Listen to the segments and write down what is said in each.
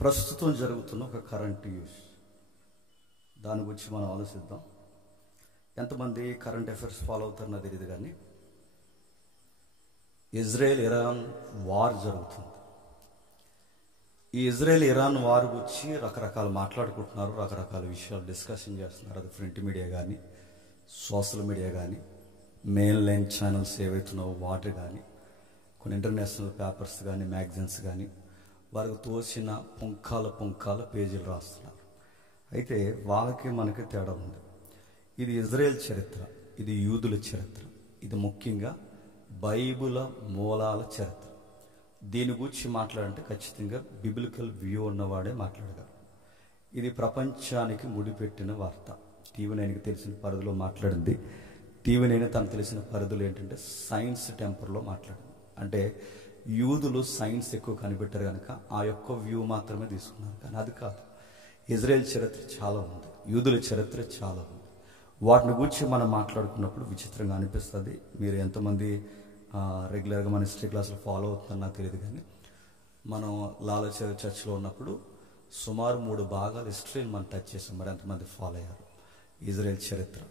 ప్రస్తుతం జరుగుతున్న ఒక కరెంట్ న్యూస్ దాని గురించి మనం ఆలోచిద్దాం. ఎంతమంది కరెంట్ అఫైర్స్ ఫాలో అవుతారో తెలియదు, కానీ ఇజ్రాయెల్ ఇరాన్ వార్ జరుగుతుంది. ఈ ఇజ్రాయెల్ ఇరాన్ వార్ గురించి రకరకాలు మాట్లాడుకుంటున్నారు, రకరకాల విషయాలు డిస్కషన్ చేస్తున్నారు. అది ప్రింట్ మీడియా కానీ, సోషల్ మీడియా కానీ, మెయిన్ లైన్ ఛానల్స్ ఏవైతున్నావో వాటి కానీ, కొన్ని ఇంటర్నేషనల్ పేపర్స్ కానీ, మ్యాగజైన్స్ కానీ వారికి తోచిన పుంఖాల పేజీలు రాస్తున్నారు. అయితే వాళ్ళకి మనకి తేడా ఉంది. ఇది ఇజ్రాయెల్ చరిత్ర, ఇది యూదుల చరిత్ర, ఇది ముఖ్యంగా బైబిల్ మూలాల చరిత్ర. దీని గురించి మాట్లాడంటే ఖచ్చితంగా బిబిలికల్ వ్యూ ఉన్నవాడే మాట్లాడగలరు. ఇది ప్రపంచానికి ముడిపెట్టిన వార్త. టీవీ9కి తెలిసిన పరిధిలో మాట్లాడింది. టీవీ9 తనకు తెలిసిన పరిధులు ఏంటంటే సైన్స్ టెంపర్లో మాట్లాడింది. అంటే యూదులు సైన్స్ ఎక్కువ కనిపెట్టారు కనుక ఆ యొక్క వ్యూ మాత్రమే తీసుకున్నారు, కానీ అది కాదు. ఇజ్రాయెల్ చరిత్ర చాలా ఉంది, యూదుల చరిత్ర చాలా ఉంది. వాటిని గురించి మనం మాట్లాడుకున్నప్పుడు విచిత్రంగా అనిపిస్తుంది. మీరు ఎంతమంది రెగ్యులర్గా మన హిస్టరీ క్లాసులు ఫాలో అవుతుందని నాకు తెలియదు, కానీ మనం లాలా చర్చ్లో ఉన్నప్పుడు సుమారు 3 భాగాలు హిస్టరీని మనం టచ్ చేసాం. మరి ఎంతమంది ఫాలో అయ్యారు? ఇజ్రాయెల్ చరిత్ర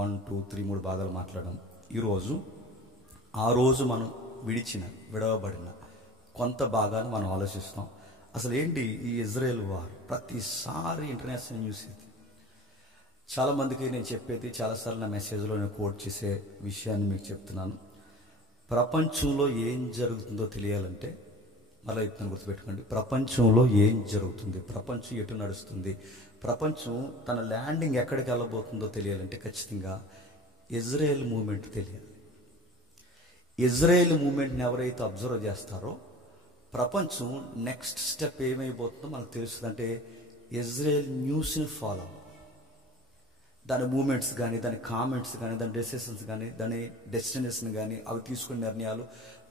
1, 2, 3 3 భాగాలు మాట్లాడడం. ఈరోజు ఆ రోజు మనం విడవబడిన కొంత భాగాన్ని మనం ఆలోచిస్తాం. అసలు ఏంటి ఈ ఇజ్రాయెల్ వార్? ప్రతిసారి ఇంటర్నేషనల్ న్యూస్ ఇది. చాలామందికి నేను చెప్పేది, చాలాసార్లు నా మెసేజ్లో నేను కోట్ చేసే విషయాన్ని మీకు చెప్తున్నాను. ప్రపంచంలో ఏం జరుగుతుందో తెలియాలంటే మళ్ళీ చెప్తాను, గుర్తుపెట్టుకోండి. ప్రపంచంలో ఏం జరుగుతుంది, ప్రపంచం ఎటు నడుస్తుంది, ప్రపంచం తన ల్యాండింగ్ ఎక్కడికి వెళ్ళబోతుందో తెలియాలంటే ఖచ్చితంగా ఇజ్రాయెల్ మూమెంట్ తెలియాలి. ఇజ్రాయెల్ మూమెంట్ని ఎవరైతే అబ్జర్వ్ చేస్తారో ప్రపంచం నెక్స్ట్ స్టెప్ ఏమైపోతుందో మనకు తెలుస్తుంది. అంటే ఇజ్రాయెల్ న్యూస్ని ఫాలో అవ్వాలి. దాని మూమెంట్స్ కానీ, దాని కామెంట్స్ కానీ, దాని డెసిషన్స్ కానీ, దాని డెస్టినేషన్ కానీ, అవి తీసుకునే నిర్ణయాలు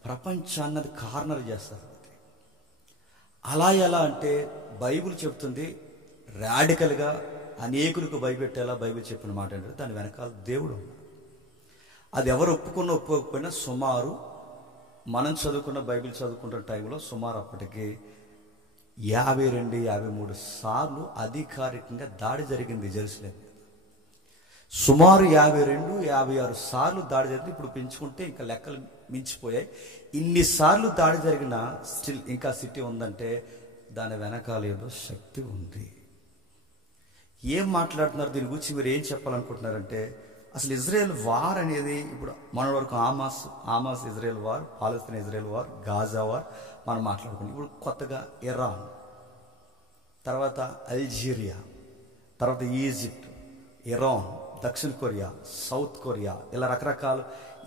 ప్రపంచాన్ని అది కార్నర్ చేస్తారు. అలా ఎలా అంటే బైబిల్ చెప్తుంది రాడికల్గా అనేకులకు భయపెట్టేలా బైబిల్ చెప్పిన మాట ఏంటంటే దాని వెనకాల దేవుడు ఉన్నాడు. అది ఎవరు ఒప్పుకోకపోయినా సుమారు మనం చదువుకున్న బైబిల్ చదువుకుంటున్న టైంలో సుమారు అప్పటికి 52, 53 సార్లు అధికారికంగా దాడి జరిగింది జెరూసలేం మీద. సుమారు 52, 56 సార్లు దాడి జరిగింది. ఇప్పుడు పెంచుకుంటే ఇంకా లెక్కలు మించిపోయాయి. ఇన్నిసార్లు దాడి జరిగిన స్టిల్ ఇంకా సిటీ ఉందంటే దాని వెనకాల ఏదో శక్తి ఉంది. ఏం మాట్లాడుతున్నారు దీని గురించి? మీరు ఏం చెప్పాలనుకుంటున్నారంటే అసలు ఇజ్రాయెల్ వార్ అనేది ఇప్పుడు మన వరకు ఆమాస్ ఇజ్రాయెల్ వార్, పాలస్తీనా ఇజ్రాయెల్ వార్, గాజా వార్ మనం మాట్లాడుకున్నాం. ఇప్పుడు కొత్తగా ఇరాన్, తర్వాత అల్జీరియా, తర్వాత ఈజిప్ట్, ఇరాన్, దక్షిణ కొరియా, సౌత్ కొరియా, ఇలా రకరకాల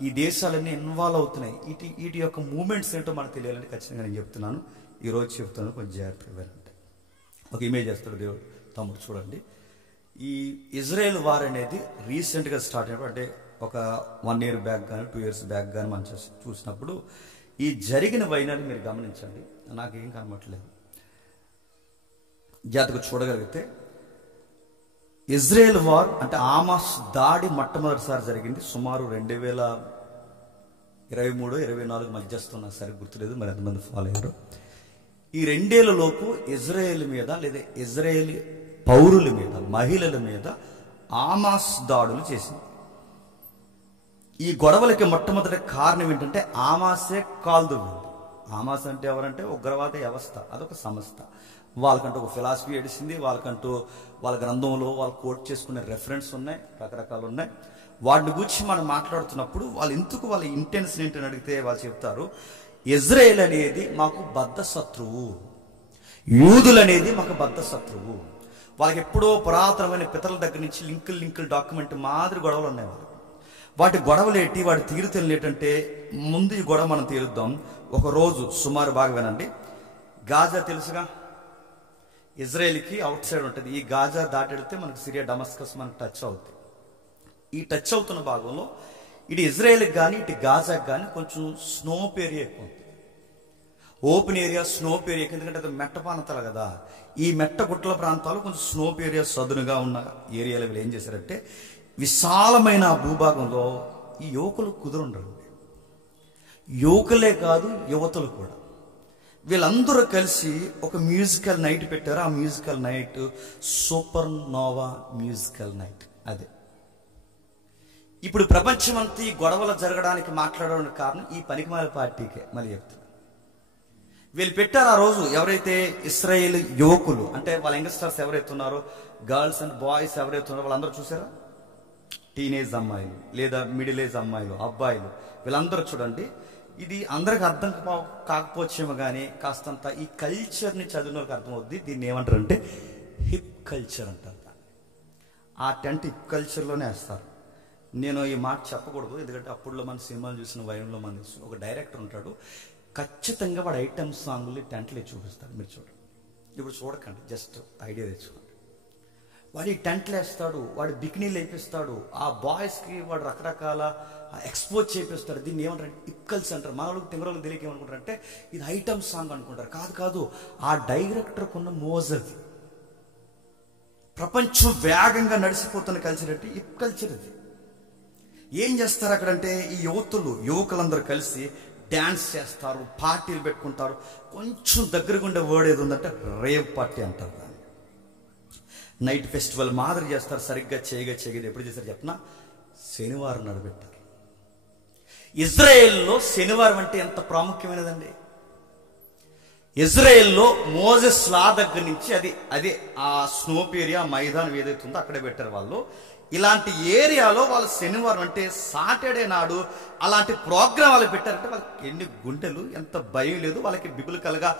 ఈ దేశాలన్నీ ఇన్వాల్వ్ అవుతున్నాయి. వీటి యొక్క మూమెంట్స్ ఏంటో మనకు తెలియాలంటే ఖచ్చితంగా నేను చెప్తున్నాను. ఈరోజు చెప్తున్నాను, కొంచెం జాగ్రత్తగా వినండి. ఒక ఇమేజ్ చేస్తాడు దేవుడు తమ్ముడు, చూడండి. ఈ ఇజ్రాయెల్ వార్ అనేది రీసెంట్గా స్టార్ట్ అయినప్పుడు, అంటే ఒక 1 year బ్యాక్ కానీ 2 years బ్యాక్ కానీ మనం చూసినప్పుడు ఈ జరిగిన వైనాన్ని మీరు గమనించండి. నాకేం కనబట్టలేదు. జాగ్రత్తగా చూడగలిగితే ఇజ్రాయెల్ వార్ అంటే ఆమాస్ దాడి మొట్టమొదటిసారి జరిగింది సుమారు 2023, 24 మధ్యస్థం. నాకు సరిగ్గా గుర్తులేదు, మరి ఎంతమంది ఫాలో అయ్యారు. ఈ 2 ఏళ్ల లోపు ఇజ్రాయెల్ మీద లేదా ఇజ్రాయేల్ పౌరుల మీద, మహిళల మీద ఆమాస్ దాడులు చేసింది. ఈ గొడవలకి మొట్టమొదటి కారణం ఏంటంటే ఆమాసే కాల్దువింది. ఆమాస్ అంటే ఎవరంటే ఉగ్రవాద వ్యవస్థ, అదొక సంస్థ. వాళ్ళకంటూ ఒక ఫిలాసఫీ ఏడిసింది, వాళ్ళకంటూ వాళ్ళ గ్రంథంలో వాళ్ళు కోట్ చేసుకునే రెఫరెన్స్ ఉన్నాయి, రకరకాలు ఉన్నాయి. వాటిని గురించి మనం మాట్లాడుతున్నప్పుడు వాళ్ళ ఇంటెన్షన్ ఏంటని అడిగితే వాళ్ళు చెప్తారు, ఇజ్రాయెల్ అనేది మాకు బద్ధ శత్రువు, యూదులు అనేది మాకు బద్ధ శత్రువు. వాళ్ళకి ఎప్పుడో పురాతనమైన పితరుల దగ్గర నుంచి లింకుల్ డాక్యుమెంట్ మాదిరి గొడవలు ఉన్నాయి. వాటి గొడవలు ఏంటి, వాటి తీరుతెలు ఏంటంటే ముందు ఈ గొడవ మనం తీరుద్దాం. ఒక రోజు సుమారు బాగా వినండి. గాజా తెలుసుగా, ఇజ్రాయెల్కి అవుట్ సైడ్ ఉంటుంది. ఈ గాజా దాటెడితే మనకు సిరియా డమస్కస్ మనకు టచ్ అవుతుంది. ఈ టచ్ అవుతున్న భాగంలో ఇటు ఇజ్రాయెల్కి కానీ ఇటు గాజాకి కానీ కొంచెం స్నోప్ ఏరియా ఎక్కువ ఉంటుంది. ఓపెన్ ఏరియా, స్నోప్ ఏరియా, ఎందుకంటే అది మెట్ట ప్రాంతాలు కదా. ఈ మెట్ట గుట్టల ప్రాంతాలు కొంచెం స్నోప్ ఏరియా సదునుగా ఉన్న ఏరియాలో వీళ్ళు ఏం చేశారంటే విశాలమైన భూభాగంలో ఈ యువకులు కుదురుండరు. యువకులే కాదు, యువతులు కూడా వీళ్ళందరూ కలిసి ఒక మ్యూజికల్ నైట్ పెట్టారు. ఆ musical night super nova musical night. అదే ఇప్పుడు ప్రపంచమంతా ఈ గొడవలు జరగడానికి మాట్లాడడానికి కారణం ఈ పనికిమాల పార్టీకే. మళ్ళీ చెప్తున్నా, వీళ్ళు పెట్టారు ఆ రోజు. ఎవరైతే ఇశ్రాయేల్ యువకులు అంటే వాళ్ళ యంగ్స్టర్స్ ఎవరైతే ఉన్నారో, గర్ల్స్ అండ్ బాయ్స్ ఎవరైతే ఉన్నారో వాళ్ళందరూ చూసారా, టీనేజ్ అమ్మాయిలు లేదా మిడిల్ ఏజ్ అమ్మాయిలు, అబ్బాయిలు, వీళ్ళందరూ చూడండి. ఇది అందరికి అర్థం కాకపోవచ్చేమో కానీ కాస్తంత ఈ కల్చర్ని చదివిన వాళ్ళకి అర్థమవుద్ది. దీన్ని ఏమంటారు అంటే హిప్ కల్చర్ అంటారు. ఆ టెంట్ హిప్ కల్చర్లోనే వేస్తారు. నేను ఈ మాట చెప్పకూడదు, ఎందుకంటే అప్పుడులో మన సినిమాలు చూసిన వయంలో మన ఒక డైరెక్టర్ ఉంటాడు, ఖచ్చితంగా వాడు ఐటమ్ సాంగ్లు టెంట్లో చూపిస్తాడు. మీరు చూడండి, ఇప్పుడు చూడకండి, జస్ట్ ఐడియా తెచ్చుకోండి. వాడు ఈ టెంట్లు వేస్తాడు, వాడు బికినీలు వేపిస్తాడు, ఆ బాయ్స్కి వాడు రకరకాల ఎక్స్పోజ్ చేపిస్తాడు. దీన్ని ఏమంటారు, హిప్ కల్చర్ అంటారు. మన వాళ్ళకి తింగరోళ్ళకి తెలియక ఏమనుకుంటారంటే ఇది ఐటమ్ సాంగ్ అనుకుంటారు. కాదు కాదు, ఆ డైరెక్టర్కు ఉన్న మోజది. ప్రపంచం వేగంగా నడిచిపోతున్న కల్చర్ అంటే హిప్ కల్చర్. ఇది ఏం చేస్తారు అక్కడంటే ఈ యువకులందరూ కలిసి డ్యాన్స్ చేస్తారు, పార్టీలు పెట్టుకుంటారు. కొంచెం దగ్గరగా ఉండే వర్డ్ ఏది ఉందంటే రేవ్ పార్టీ అంటారు. దాన్ని నైట్ ఫెస్టివల్ మాదిరి చేస్తారు. సరిగ్గా చేయగా ఎప్పుడు చేస్తారు చెప్పిన శనివారం నడిపెట్టారు. ఇజ్రాయెల్లో శనివారం అంటే ఎంత ప్రాముఖ్యమైనదండి. ఇజ్రాయెల్లో మోజెస్ లా దగ్గర నుంచి అదే ఆ స్నోప్ ఏరియా మైదానం ఏదైతే ఉందో అక్కడే పెట్టారు వాళ్ళు. ఇలాంటి ఏరియాలో వాళ్ళు శనివారం అంటే సాటర్డే నాడు అలాంటి ప్రోగ్రాం వాళ్ళు పెట్టారంటే వాళ్ళకి ఎన్ని గుండెలు, ఎంత భయం లేదు వాళ్ళకి, బిబిలికల్గా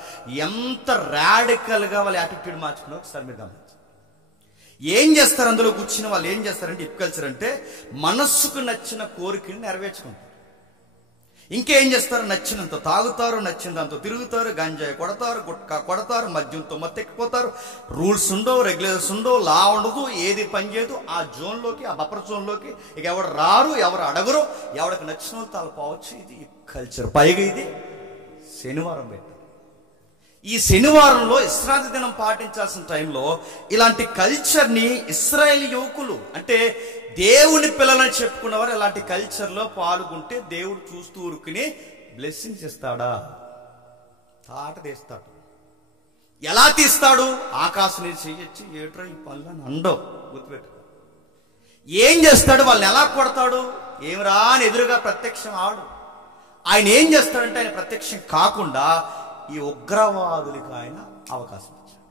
ఎంత రాడికల్గా వాళ్ళ యాటిట్యూడ్ మార్చుకున్నారో ఒకసారి మీరు గమనించండి. ఏం చేస్తారు అందులో కూర్చుని వాళ్ళు, ఏం చేస్తారంటే హిప్ కల్చర్ అంటే మనస్సుకు నచ్చిన కోరికని నెరవేర్చుకుంటారు. ఇంకేం చేస్తారు, నచ్చినంత తాగుతారు, నచ్చినంత తిరుగుతారు, గంజాయి కొడతారు, గుట్కా కొడతారు, మద్యంతో మత్తెక్కిపోతారు. రూల్స్ ఉండవు, రెగ్యులేషన్స్ ఉండవు, లా ఉండదు, ఏది పనిచేయదు. ఆ జోన్లోకి, ఆ బఫర్ జోన్లోకి ఇక ఎవరు రారు, ఎవరు అడగరు, ఎవరికి నచ్చిన వాళ్ళు తాను పోవచ్చు. ఇది కల్చర్. పైగా ఇది శనివారం పెట్టారు. ఈ శనివారంలో విశ్రాంతి దినం పాటించాల్సిన టైంలో ఇలాంటి కల్చర్ని ఇశ్రాయేల్ యువకులు అంటే దేవుని పిల్లలని చెప్పుకున్నవారు ఇలాంటి కల్చర్లో పాల్గొంటే దేవుడు చూస్తూ ఊరుకుని బ్లెస్సింగ్స్ ఇస్తాడా? తాట తీస్తాడు. ఎలా తీస్తాడు? ఆకాశం నుంచి చెయ్యొచ్చి ఏట్రా ఈ పనులను అండవు, గుర్తుపెట్టు. ఏం చేస్తాడు? వాళ్ళని ఎలా కొడతాడు? ఏమిరా అని ఎదురుగా ప్రత్యక్షం ఆడు. ఆయన ఏం చేస్తాడంటే ఆయన ప్రత్యక్షం కాకుండా ఈ ఉగ్రవాదులకి ఆయన అవకాశం ఇచ్చాడు.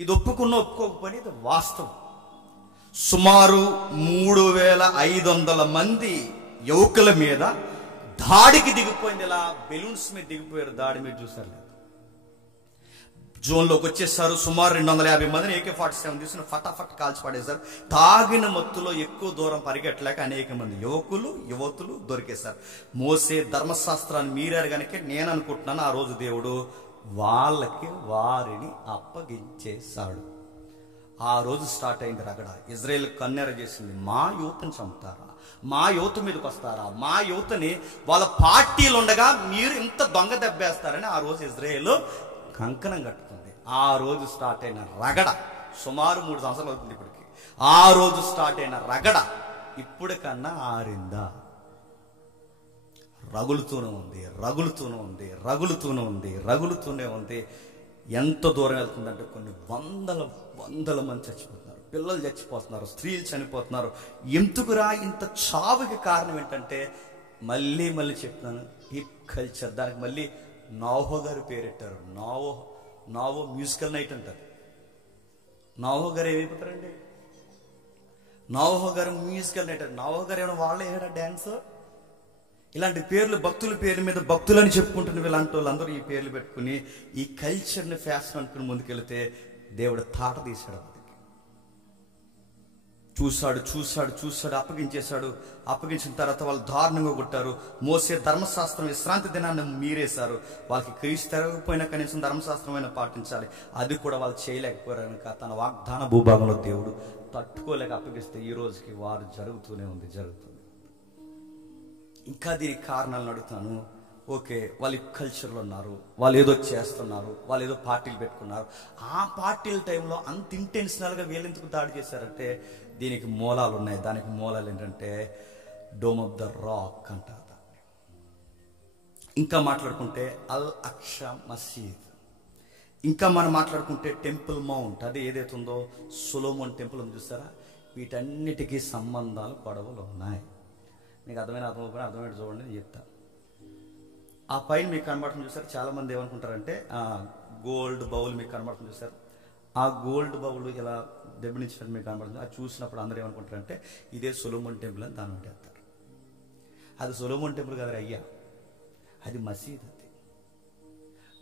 ఇది ఒప్పుకోకపోయినా ఇది వాస్తవం. సుమారు 3500 మంది యువకుల మీద దాడికి దిగిపోయింది. ఇలా బెలూన్స్ మీద దిగిపోయారు. దాడి మీరు చూసారు లేదు, జోన్లోకి వచ్చేసారు. సుమారు 250 మందిని AK-47 తీసుకుని ఫటాఫట్ కాల్చి పడేశారు. తాగిన మత్తులో ఎక్కువ దూరం పరిగెట్టలేక అనేక మంది యువతులు దొరికేశారు. మోసే ధర్మశాస్త్రాన్ని మీరారు కనుక నేను అనుకుంటున్నాను ఆ రోజు దేవుడు వారిని అప్పగించేశాడు. ఆ రోజు స్టార్ట్ అయింది రగడ. ఇజ్రాయెల్ కన్నెర చేసింది, మా యువతని చంపుతారా, మా యువత మీదకి వస్తారా, మా యువతని వాళ్ళ పార్టీలు ఉండగా మీరు ఇంత దొంగ దెబ్బేస్తారని ఆ రోజు ఇజ్రాయెల్ కంకణం కట్టుకుంది. ఆ రోజు స్టార్ట్ అయిన రగడ సుమారు 3 సంవత్సరాలు అవుతుంది ఇప్పటికి. ఆ రోజు స్టార్ట్ అయిన రగడ ఇప్పటికన్నా ఆరిందా? రగులుతూనే ఉంది. ఎంత దూరం వెళ్తుందంటే కొన్ని వందల మంది చచ్చిపోతున్నారు, పిల్లలు చచ్చిపోతున్నారు, స్త్రీలు చనిపోతున్నారు. ఎందుకురా ఇంత చావుకి కారణం ఏంటంటే మళ్ళీ చెప్తున్నాను, హిప్ కల్చర్. దానికి మళ్ళీ నోవహు గారు పేరెట్టారు. నోవహు మ్యూజికల్ నైట్ అంటారు. నోవహు గారు ఏమైపోతారండి? నోవహు గారు మ్యూజికల్ నైట్. నోవహు గారు ఏమైనా వాళ్ళే ఏడా డ్యాన్స్? ఇలాంటి పేర్లు భక్తుల పేర్ల మీద భక్తులని చెప్పుకుంటున్న వీళ్ళంటి వాళ్ళందరూ ఈ పేర్లు పెట్టుకుని ఈ కల్చర్ని ఫ్యాషన్ అనుకుని ముందుకెళ్తే దేవుడు తాట తీశాడు. చూశాడు, అప్పగించిన తర్వాత వాళ్ళు దారుణంగా కొట్టారు. మోసే ధర్మశాస్త్రం విశ్రాంతి దినాన్ని మీరేశారు. వాళ్ళకి క్రీస్తు తెరవకపోయినా కనీసం ధర్మశాస్త్రమైనా పాటించాలి, అది కూడా వాళ్ళు చేయలేకపోయారు కనుక తన వాగ్దాన భూభాగంలో దేవుడు తట్టుకోలేక అప్పగిస్తే ఈ రోజుకి వారు జరుగుతూనే ఉంది. ఇంకా దీనికి కారణాలను అడుగుతాను. ఓకే, వాళ్ళు కల్చర్లో ఉన్నారు, వాళ్ళు ఏదో చేస్తున్నారు, వాళ్ళు ఏదో పార్టీలు పెట్టుకున్నారు. ఆ పార్టీల టైంలో అంత ఇంటెన్షనల్గా వీళ్ళు ఎందుకు దాడి చేశారంటే దీనికి మూలాలు ఉన్నాయి. దానికి మూలాలు ఏంటంటే డోమ్ ఆఫ్ ద రాక్ అంటారు. ఇంకా మాట్లాడుకుంటే అల్ అక్షా మసీద్, ఇంకా మనం మాట్లాడుకుంటే టెంపుల్ మౌంట్, అది ఏదైతే ఉందో సొలొమోన్ టెంపుల్ ఉంది చూస్తారా. వీటన్నిటికీ సంబంధాలు గొడవలు ఉన్నాయి. మీకు అర్థమైన చూడండి, నేను చెప్తా. ఆ పైన మీకు కనబడుతుంది చూసారు. చాలామంది ఏమనుకుంటారంటే గోల్డ్ బౌల్ మీకు కనబడుతుంది చూసారు. ఆ గోల్డ్ బౌల్ ఇలా దెబ్బనిచ్చినట్టు మీకు కనబడుతుంది. అది చూసినప్పుడు అందరూ ఏమనుకుంటారంటే ఇదే సొలొమోన్ టెంపుల్ అని దాన్ని పెట్టేస్తారు. అది సొలొమోన్ టెంపుల్ కాదు అయ్యా, అది మసీద్. అది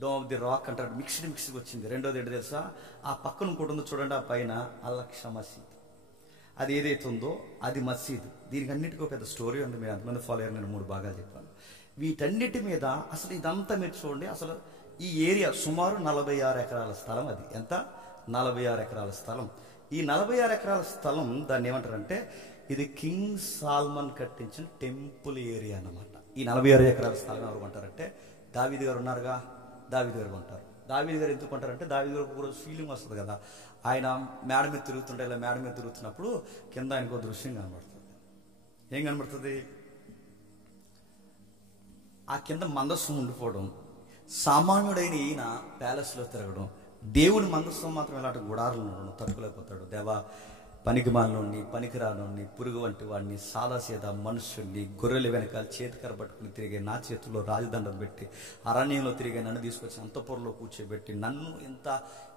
డోమ్ ఆఫ్ ది రాక్ అంటారు. మిక్స్డ్ వచ్చింది. రెండోది ఏంటి తెలుసా, ఆ పక్కన ఇంకోటి ఉందో చూడండి, ఆ పైన అల్-అక్షా మసీద్, అది ఏదైతే ఉందో అది మసీద్. దీనికి అన్నిటికీ ఒక పెద్ద స్టోరీ ఉంది. మీరు ఎంతమంది ఫాలో అయ్యారు, నేను 3 భాగాలు చెప్పాను. వీటన్నిటి మీద అసలు ఇదంతా మీరు చూడండి. అసలు ఈ ఏరియా సుమారు 46 ఎకరాల స్థలం. అది ఎంత? 46 ఎకరాల స్థలం. ఈ 46 ఎకరాల స్థలం దాన్ని ఏమంటారంటే ఇది కింగ్ సాల్మన్ కట్టించిన టెంపుల్ ఏరియా అన్నమాట. ఈ 46 ఎకరాల స్థలం ఎవరు కొంటారంటే దావీదు గారు ఉన్నారుగా, దావీదు గారు కొంటారు. దావీదు గారు ఎందుకు కొంటారంటే దావీదు గారు ఒక ఫీలింగ్ వస్తుంది కదా, ఆయన మేడ మీద తిరుగుతుంటే ఇలా మేడ మీద తిరుగుతున్నప్పుడు కింద ఆయనకు దృశ్యం కనబడుతుంది. ఏం కనబడుతుంది? ఆ కింద మందస్సం ఉండిపోవడం, సామాన్యుడైన ఈయన ప్యాలెస్లో తిరగడం, దేవుని మందస్సం మాత్రం ఇలాంటి గుడారులు ఉండడం తట్టుకోలేకపోతాడు. దేవా, పనికిమాలినోడిని, పనికిరానోడిని, పురుగు వంటి వాడిని, సాదాసీదా మనుషుడిని, గొర్రెల వెనకాల చేతికర పట్టుకుని తిరిగే నా చేతుల్లో రాజదండం పెట్టి అరణ్యంలో తిరిగే నన్ను తీసుకొచ్చి అంతఃపురంలో కూర్చోబెట్టి నన్ను ఇంత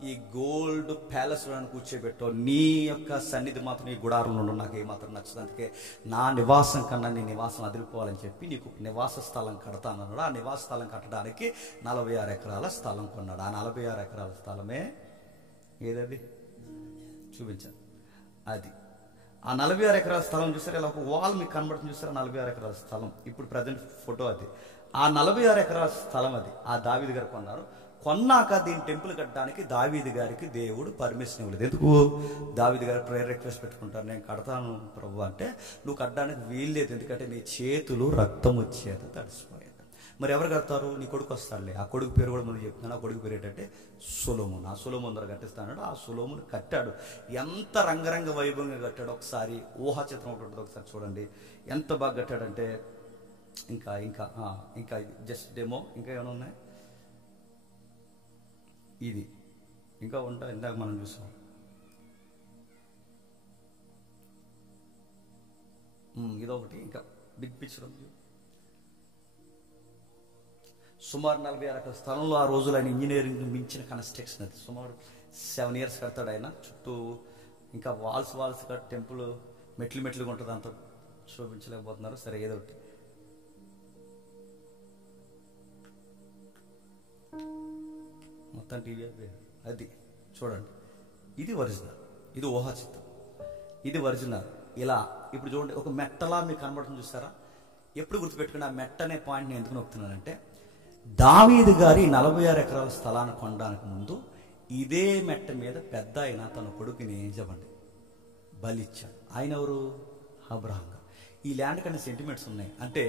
ఈ గోల్డ్ ప్యాలెస్లో కూర్చోబెట్టో, నీ యొక్క సన్నిధి మాత్రం ఈ గుడారంలో ఉండడం నాకు ఏమాత్రం నచ్చదు. అందుకే నా నివాసం కన్నా నీ నివాసం అదిరిపోవాలని చెప్పి నీకు నివాస స్థలం కడతానన్నాడు. ఆ నివాస స్థలం కట్టడానికి 46 ఎకరాల స్థలం కొన్నాడు. ఆ 46 ఎకరాల స్థలమే ఏదది చూపించాను. అది ఆ 46 ఎకరాల స్థలం చూసారు. ఇలా ఒక వాల్ మీకు కనబడుతుంది చూసారు. 46 ఎకరాల స్థలం ఇప్పుడు ప్రజెంట్ ఫోటో అది. ఆ 46 ఎకరాల స్థలం అది ఆ దావీదు గారు కొన్నారు. కొన్నాక దీని టెంపుల్ కట్టడానికి దావీదు గారికి దేవుడు పర్మిషన్ ఇవ్వలేదు. ఎందుకు? దావీదు గారు ప్రేయర్ రిక్వెస్ట్ పెట్టుకుంటారు, నేను కడతాను ప్రభు అంటే, నువ్వు కట్టడానికి వీల్లేదు, ఎందుకంటే నీ చేతులు రక్తం వచ్చేత తడిసిపోయాయి. మరి ఎవరు కడతారు? నీ కొడుకు వస్తాడులే. ఆ కొడుకు పేరు కూడా ముందు చెప్తున్నాను. ఆ కొడుకు పేరు ఏంటంటే సొలొమోన్. ఆ సొలొమోన్ ద్వారా కట్టిస్తాడు. ఆ సొలొమోన్ కట్టాడు. ఎంత రంగరంగ వైభవంగా కట్టాడు. ఒకసారి ఊహా చిత్రం ఒకటి ఉంటుంది, ఒకసారి చూడండి ఎంత బాగా కట్టాడంటే. ఇంకా ఇంకా ఇంకా జస్ట్ డెమో, ఇంకా ఏమైనా ఉన్నాయి? ఇది ఇంకా ఉంటాయి, ఇందాక మనం చూసాం. ఇదొకటి, ఇంకా బిగ్ పిక్చర్ ఉంది. సుమారు 46 ఎకరాల స్థలంలో ఆ రోజులు ఆయన ఇంజనీరింగ్ మించిన కన్స్ట్రక్షన్. అది సుమారు 7 years కడతాడు ఆయన. చుట్టూ ఇంకా వాల్స్ టెంపుల్ మెట్లుగా ఉంటుంది, అంత చూపించలేకపోతున్నారు. సరే ఏదో ఒకటి. మొత్తం టీవీ అది చూడండి. ఇది ఒరిజినల్, ఇది ఊహా చిత్రం, ఇది ఒరిజినల్. ఇలా ఇప్పుడు చూడండి, ఒక మెట్టలా మీకు కనబడుతుంది చూస్తారా. ఎప్పుడు గుర్తుపెట్టుకుని ఆ మెట్ట అనే పాయింట్ నేను ఎందుకు నొక్కుతున్నానంటే, దావీదు గారి 46 ఎకరాల స్థలాన్ని కొనడానికి ముందు ఇదే మెట్ట మీద పెద్ద ఆయన తన కొడుకుని చెప్పండి బలిచ్చాడు. ఆయన ఎవరు? అబ్రహాం గారు. ఈ ల్యాండ్ కన్నా సెంటిమెంట్స్ ఉన్నాయి. అంటే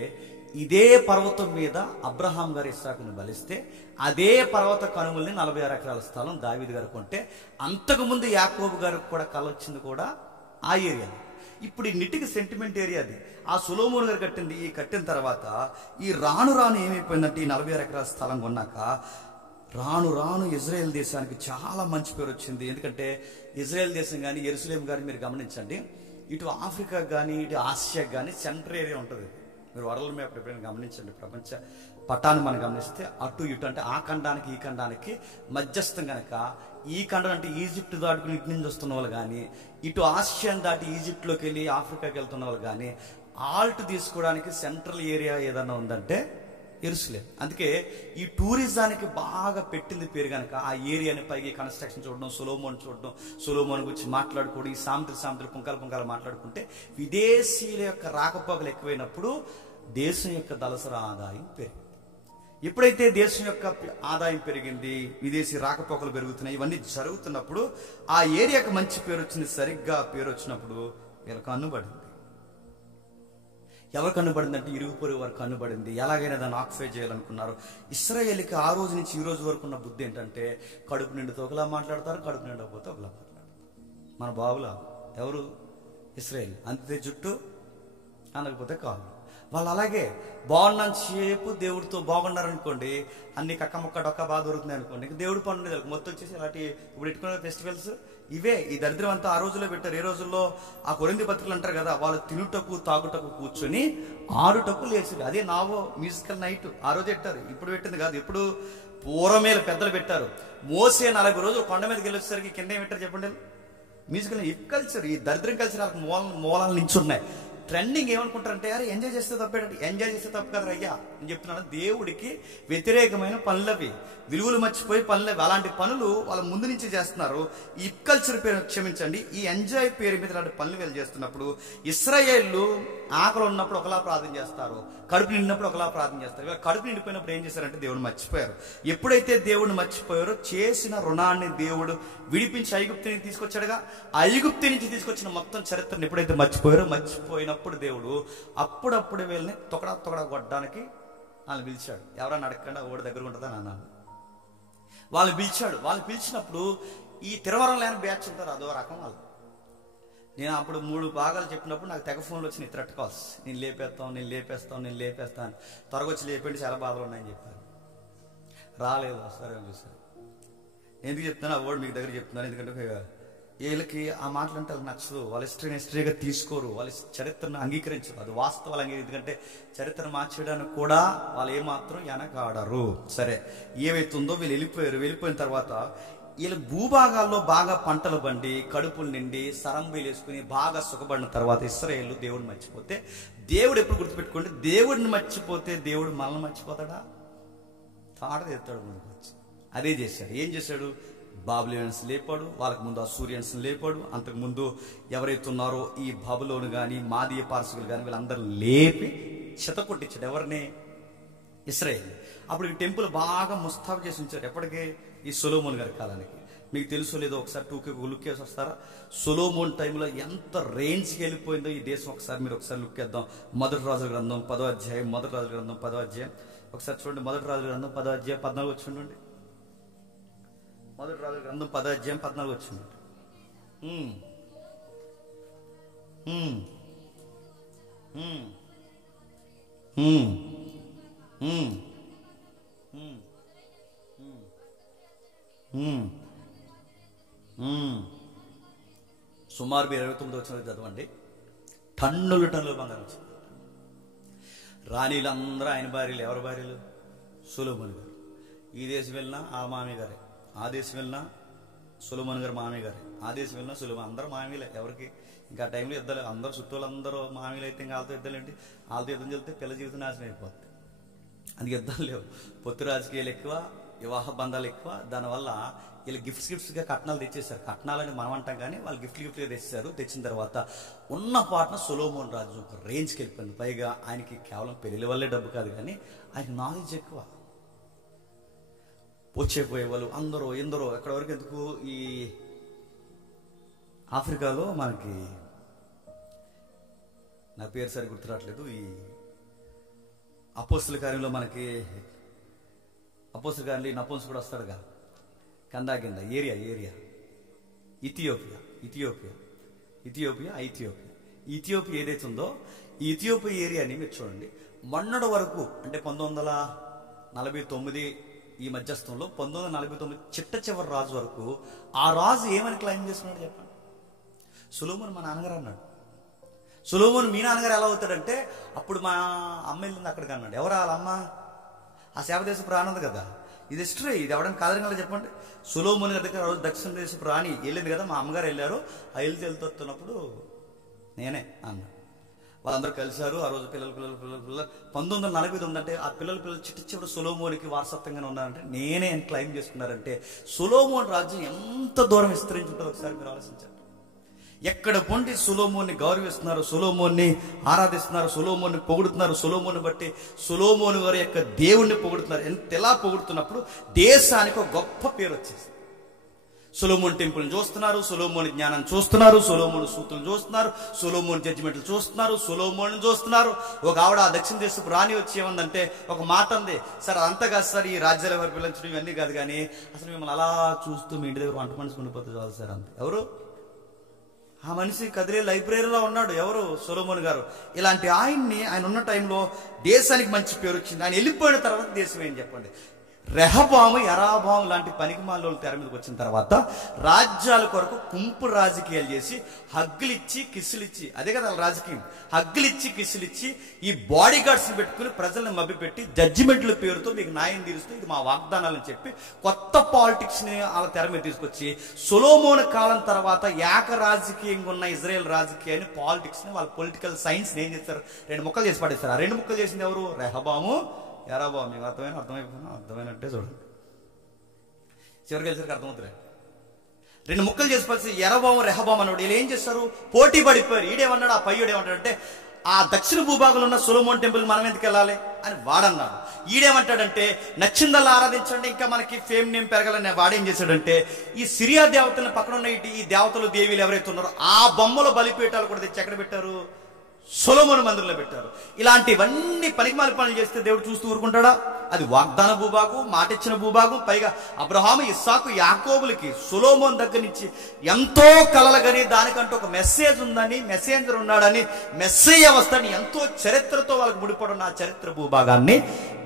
ఇదే పర్వతం మీద అబ్రహాం గారు ఇస్సాకుని బలిస్తే అదే పర్వత కనుమల్ని 46 ఎకరాల స్థలం దావీదు గారు కొంటే, అంతకుముందు యాకోబు గారికి కూడా కల వచ్చింది కూడా ఆ ఏరియా. ఇప్పుడు ఈ నిటికి సెంటిమెంట్ ఏరియా అది. ఆ సొలొమోన్ గారు కట్టింది. ఈ కట్టిన తర్వాత ఈ రాను ఏమైపోయిందంటే, ఈ 46 ఎకరాల స్థలం కొన్నాక రాను ఇజ్రాయెల్ దేశానికి చాలా మంచి పేరు వచ్చింది. ఎందుకంటే ఇజ్రాయెల్ దేశం కానీ యెరూషలేం కానీ మీరు గమనించండి, ఇటు ఆఫ్రికా కానీ ఇటు ఆసియాకి కానీ సెంటర్ ఏరియా ఉంటుంది. మీరు వరల్డ్ మ్యాప్ ఎప్పుడైనా గమనించండి, ప్రపంచ పటాన్ని మనం గమనిస్తే అటు ఇటు అంటే ఆ ఖండానికి ఈ ఖండానికి మధ్యస్థం కనుక, ఈ ఖండం అంటే ఈజిప్ట్ దాటుకుని ఇటు నుంచి వస్తున్న వాళ్ళు కానీ, ఇటు ఆసియాని దాటి ఈజిప్ట్లోకి వెళ్ళి ఆఫ్రికాకి వెళ్తున్న వాళ్ళు కానీ, ఆల్ట్ తీసుకోవడానికి సెంట్రల్ ఏరియా ఏదన్నా ఉందంటే యెరూషలేం. అందుకే ఈ టూరిజానికి బాగా పెట్టింది పేరు కనుక ఆ ఏరియాని పైకి కన్స్ట్రక్షన్ చూడడం, సొలొమోన్ గురించి మాట్లాడుకోవడం, ఈ సామెతలు పుంకాలు మాట్లాడుకుంటే విదేశీయుల యొక్క రాకపోకలు ఎక్కువైనప్పుడు దేశం యొక్క దళసరి ఆదాయం పెరిగింది. ఎప్పుడైతే దేశం యొక్క ఆదాయం పెరిగింది, విదేశీ రాకపోకలు పెరుగుతున్నాయి, ఇవన్నీ జరుగుతున్నప్పుడు ఆ ఏరియాకి మంచి పేరు వచ్చింది. సరిగ్గా పేరు వచ్చినప్పుడు వీళ్ళకి కన్నుబడింది. ఎవరు కన్నుబడిందంటే ఇరుగు పొరుగు వారు కన్నుబడింది. ఎలాగైనా దాన్ని ఆక్యుపై చేయాలనుకున్నారు. ఇశ్రాయేలుకి ఆ రోజు నుంచి ఈ రోజు వరకు ఉన్న బుద్ధి ఏంటంటే, కడుపు నిండితో ఒకలా మాట్లాడతారు, కడుపు నిండకపోతే ఒకలా మాట్లాడతారు. మన బాబులా ఎవరు? ఇశ్రాయేల్. అంతే జుట్టు, అందకపోతే కాళ్ళు. వాళ్ళు అలాగే బాగున్నంతసేపు దేవుడితో బాగున్నారనుకోండి, అన్ని కక్కముక్క డొక్క బాగా దొరుకుతున్నాయి అనుకోండి, ఇంక దేవుడి పనులు మొత్తం వచ్చేసి ఇలాంటి ఇప్పుడు పెట్టుకునే ఫెస్టివల్స్ ఇవే. ఈ దరిద్రం అంతా ఆ రోజుల్లో పెట్టారు. ఏ రోజుల్లో ఆ కొరింథీ పత్రికలు అంటారు కదా, వాళ్ళు తినుటకు తాగుటకు కూర్చొని ఆడుటకు లేచి, అదే నావో మ్యూజికల్ నైట్ ఆ రోజు పెట్టారు. ఇప్పుడు పెట్టింది కాదు, ఇప్పుడు పూర్వమేలు పెద్దలు పెట్టారు. మోసే 40 రోజులు కొండ మీదకి వెళ్ళి వచ్చేసరికి కింద ఏం పెట్టారు చెప్పండి? Musical culture. ఈ దరిద్రం కల్చర్ వాళ్ళకి మూలాల నుంచి ఉన్నాయి. ట్రెండింగ్ ఏమనుకుంటారంటే, అరే ఎంజాయ్ చేస్తే తప్పేటట్టు. ఎంజాయ్ చేస్తే తప్పు కదా అయ్యా నేను చెప్తున్నాను. దేవుడికి వ్యతిరేకమైన పనులవి, విలువలు మర్చిపోయి పనులవి. అలాంటి పనులు వాళ్ళ ముందు నుంచి చేస్తున్నారు. ఈ కల్చర్ పేరు క్షమించండి, ఈ ఎంజాయ్ పేరు మీద ఇలాంటి పనులు వీళ్ళు చేస్తున్నప్పుడు, ఇశ్రాయేళ్ళు ఆకలి ఉన్నప్పుడు ఒకలా ప్రార్థన చేస్తారు, కడుపు నిండినప్పుడు ఒకలా ప్రార్థన చేస్తారు. ఇవాళ కడుపు నిండిపోయినప్పుడు ఏం చేశారంటే దేవుడు మర్చిపోయారు. ఎప్పుడైతే దేవుడిని మర్చిపోయారో, చేసిన రుణాన్ని దేవుడు విడిపించి ఐగుప్తు తీసుకొచ్చాడుగా, ఐగుప్తు నుంచి తీసుకొచ్చిన మొత్తం చరిత్రను ఎప్పుడైతే మర్చిపోయారో, మర్చిపోయినప్పుడు దేవుడు అప్పుడప్పుడు వీళ్ళని తొకడా కొట్టడానికి వాళ్ళని పిలిచాడు. ఎవరన్నా అడగకుండా ఓడి దగ్గర ఉంటుందని అన్నాను. వాళ్ళు పిలిచాడు. వాళ్ళు పిలిచినప్పుడు ఈ తిరవరం లేని బ్యాచ్ ఉంటారు, అదో రకం వాళ్ళు. నేను అప్పుడు 3 భాగాలు చెప్పినప్పుడు నాకు తెగ ఫోన్లు వచ్చి థ్రెట్ కాల్స్, నేను లేపేస్తాను త్వరగా వచ్చి లేపండి, చాలా బాధలు ఉన్నాయని చెప్పాను. రాలేదు, వస్తారేమో చూసాను. ఎందుకు చెప్తాను ఆ వర్డ్ మీకు దగ్గర చెప్తున్నాను, ఎందుకంటే వీళ్ళకి ఆ మాటలు అంటే వాళ్ళకి నచ్చదు. వాళ్ళ హిస్టరీగా తీసుకోరు, వాళ్ళ చరిత్రను అంగీకరించరు, అది వాస్తవాలు ఎందుకంటే చరిత్రను మార్చేయడానికి కూడా వాళ్ళు ఏమాత్రం వెనకాడరు. సరే, ఏవైతుందో వీళ్ళు వెళ్ళిపోయిన తర్వాత వీళ్ళ భూభాగాల్లో బాగా పంటలు పండి, కడుపులు నిండి, సరంబీలు వేసుకుని బాగా సుఖపడిన తర్వాత ఇశ్రాయేలు దేవుడిని మర్చిపోతే, దేవుడు ఎప్పుడు గుర్తుపెట్టుకోండి, దేవుడిని మర్చిపోతే దేవుడు మనల్ని మర్చిపోతాడా? తాట తెస్తాడు ముందుకు వచ్చి. అదే చేశాడు. ఏం చేశాడు? బాబిలోనియన్స్ లేపాడు, వాళ్ళకి ముందు అసూరియన్స్ లేపాడు. అంతకుముందు ఎవరైతే ఉన్నారో ఈ బబులోను కానీ మాదీయ పారసీకులు కానీ వీళ్ళందరూ లేపి చెతకొట్టించాడు. ఎవరిని? ఇశ్రాయేలు. అప్పుడు ఈ టెంపుల్ బాగా ముస్తాబు చేసి ఉంచారు. ఎప్పటికీ? ఈ సొలొమోన్ గారి కాలానికి. మీకు తెలుసో లేదో ఒకసారి లుక్ వేసి వస్తారా? సొలొమోన్ టైంలో ఎంత రేంజ్కి వెళ్ళిపోయిందో ఈ దేశం ఒకసారి లుక్ వేద్దాం. మొదటి రాజుల గ్రంథం 10వ అధ్యాయం, ఒకసారి చూడండి. మొదటి రాజుల గ్రంథం 10వ అధ్యాయం 14 చూడండి. మొదటి రాజుల గ్రంథం 10వ అధ్యాయం 14 వచ్చింది. సుమారు 29 వచ్చిన చదవండి. టన్నులు బంగారం వచ్చింది. రాణీలందరూ ఆయన భార్యలు. ఎవరి భార్యలు? సొలొమోన్ గారు. ఈ దేశం వెళ్ళినా ఆ మామయ్య గారే, ఆ దేశం వెళ్ళినా సొలొమోన్ గారు మామయ్య గారే, ఆ దేశం వెళ్ళినా సొలొమోన్. అందరూ మామయ్యలే. ఎవరికి? ఇంకా ఆ టైంలో యుద్ధాలు, అందరూ చుట్టూలందరూ మామయ్యలు అయితే ఇంకా వాళ్ళతో యుద్ధాలు ఏంటి? వాళ్ళతో యుద్ధం చెప్తే పిల్ల జీవితం నాశనం అయిపోతుంది. అందుకే యుద్ధాలు లేవు. పొత్తు రాజకీయాలు ఎక్కువ, వివాహ బంధాలు ఎక్కువ. దానివల్ల వీళ్ళు గిఫ్ట్స్గా కట్నాలు తెచ్చేసారు. కట్నాలని మనం అంటాం కానీ వాళ్ళు గిఫ్ట్గా తెచ్చేసారు. తెచ్చిన తర్వాత ఉన్న పాటన సొలొమోన్ రాజు ఒక రేంజ్కి వెళ్ళిపోయింది. పైగా ఆయనకి కేవలం పెళ్లి వల్లే డబ్బు కాదు కానీ ఆయనకి నాలెడ్జ్ ఎక్కువ. వచ్చేపోయే వాళ్ళు అందరూ ఎందరో ఎక్కడ వరకు ఎందుకు, ఈ ఆఫ్రికాలో మనకి, నా పేరు సరి గుర్తురావట్లేదు, ఈ అపోస్తుల కార్యంలో మనకి అపోస్తుల కార్యంలో నపుంసు కూడా వస్తాడుగా, కందా కింద ఏరియా ఇథియోపియా ఏదైతే ఉందో ఈ ఇథియోపియా ఏరియాని మీరు చూడండి. మొన్నటి వరకు అంటే 1949 ఈ మధ్యస్థంలో 1949 చిట్ట చివరి రాజు వరకు ఆ రాజు ఏమని క్లైమ్ చేసుకున్నాడు చెప్పండి? సొలొమోన్ మా నాన్నగారు అన్నాడు. సొలొమోన్ మీ నాన్నగారు ఎలా అవుతాడంటే, అప్పుడు మా అమ్మ వెళ్ళింది అక్కడికి అన్నాడు. ఎవరు వాళ్ళ అమ్మ? ఆ శాపదేశపు రానుంది కదా. ఇది హిస్టరీ. ఇది ఎవడని కాదని చెప్పండి. సొలొమోన్ గారి దగ్గర రోజు దక్షిణ దేశపు రాణి వెళ్ళింది కదా, మా అమ్మగారు వెళ్ళారు. ఆ వెళ్తున్నప్పుడు నేనే అన్న. వాళ్ళందరూ కలిశారు. ఆ రోజు పిల్లలు 1949 అంటే ఆ పిల్లలు చివరి సొలొమోన్కి వారసత్వంగానే ఉన్నారంటే నేనే అని క్లైమ్ చేసుకున్నారంటే సొలొమోన్ రాజ్యం ఎంత దూరం విస్తరించి ఉంటుందో ఒకసారి మీరు ఆలోచించండి. ఎక్కడ పొండి సొలొమోన్ని గౌరవిస్తున్నారు, సొలొమోన్ని ఆరాధిస్తున్నారు, సొలొమోన్ని పొగుడుతున్నారు. సొలొమోన్ని బట్టి సొలొమోన్ వారి యొక్క దేవుణ్ణి పొగుడుతున్నారు. ఎలా పొగుడుతున్నప్పుడు దేశానికి ఒక గొప్ప పేరు వచ్చేసి సొలొమోన్ టెంపుల్ని చూస్తున్నారు, సొలొమోన్ జ్ఞానం చూస్తున్నారు, సొలొమోన్ సూత్రులు చూస్తున్నారు, సొలొమోన్ జడ్జిమెంట్లు చూస్తున్నారు, సొలొమోన్ చూస్తున్నారు. ఒక ఆవిడ ఆ దక్షిణ దేశపు రాణి వచ్చి ఏమందంటే ఒక మాట అంది, సార్ అదంతా కాదు సార్, ఈ రాజ్యాల వారు పిలించడం ఇవన్నీ కాదు కానీ అసలు మిమ్మల్ని అలా చూస్తూ మీ ఇంటి దగ్గర వంట మనిషి ఉండిపోతే చాలు సార్ అంతే. ఎవరు? ఆ మనిషి కదిలే లైబ్రరీలో ఉన్నాడు. ఎవరు? సొలొమోను గారు. ఇలాంటి ఆయన ఉన్న టైంలో దేశానికి మంచి పేరు వచ్చింది. ఆయన వెళ్ళిపోయిన తర్వాత దేశం ఏం చెప్పండి. రెహబాము, యరాబాము లాంటి పనికిమాలోళ్ళు తెర మీదకి వచ్చిన తర్వాత రాజ్యాల కొరకు కుంపు రాజకీయాలు చేసి హగ్గులిచ్చి కిస్సులిచ్చి, అదే కదా రాజకీయం, హగ్గులిచ్చి కిస్సులిచ్చి ఈ బాడీ గార్డ్స్ని పెట్టుకుని ప్రజలను మభ్యపెట్టి జడ్జిమెంట్ల పేరుతో మీకు న్యాయం తీరుస్తూ ఇది మా వాగ్దానాలని చెప్పి కొత్త పాలిటిక్స్ని వాళ్ళ తెర మీద తీసుకొచ్చి సొలొమోను కాలం తర్వాత ఏక రాజకీయంగా ఉన్న ఇజ్రాయెల్ రాజకీయాన్ని, పాలిటిక్స్ని, వాళ్ళ పొలిటికల్ సైన్స్ని ఏం చేస్తారు? 2 ముక్కలు చేసి పడేస్తారు. ఆ 2 ముక్కలు చేసింది ఎవరు? రెహబాము, యరాబాము. మీకు అర్థమైనట్టే చూడండి. చివరికి వెళ్ళేసరికి అర్థమవుతుంది. 2 ముక్కలు చేసి పడితే యరబాము, రెహబాము అన్నాడు. వీళ్ళు ఏం చేస్తారు? పోటీ పడిపోయారు. ఈడేమన్నాడు, ఆ పయ్యుడు ఏమంటాడంటే ఆ దక్షిణ భూభాగంలో ఉన్న సొలొమోన్ టెంపుల్ మనం ఎందుకు వెళ్ళాలి అని వాడన్నాడు. ఈడేమంటాడంటే నచ్చిందల్లా ఆరాధించండి, ఇంకా మనకి ఫేమ్ నేమ్ పెరగాలని. వాడేం చేశాడంటే ఈ సిరియా దేవతలను పక్కన ఉన్న ఈ దేవతలు దేవీలు ఎవరైతే ఉన్నారో ఆ బొమ్మల బలిపీఠాలు కూడా తెచ్చి ఎక్కడ పెట్టారు? సొలొమోను మందిరంలో పెట్టారు. ఇలాంటివన్నీ పనికిమాలి పనులు చేస్తే దేవుడు చూస్తూ ఊరుకుంటాడా? అది వాగ్దాన భూభాగం, మాటిచ్చిన భూభాగం. పైగా అబ్రహాము, ఇస్సాకు, యాకోబులకి సొలొమోను దగ్గర నుంచి ఎంతో కలలుగని దానికంటూ ఒక మెసేజ్ ఉందని, మెసేంజర్ ఉన్నాడని, మెస్సయ్య వస్తాడని ఎంతో చరిత్రతో వాళ్ళకి ముడిపడున్న ఆ చరిత్ర భూభాగాన్ని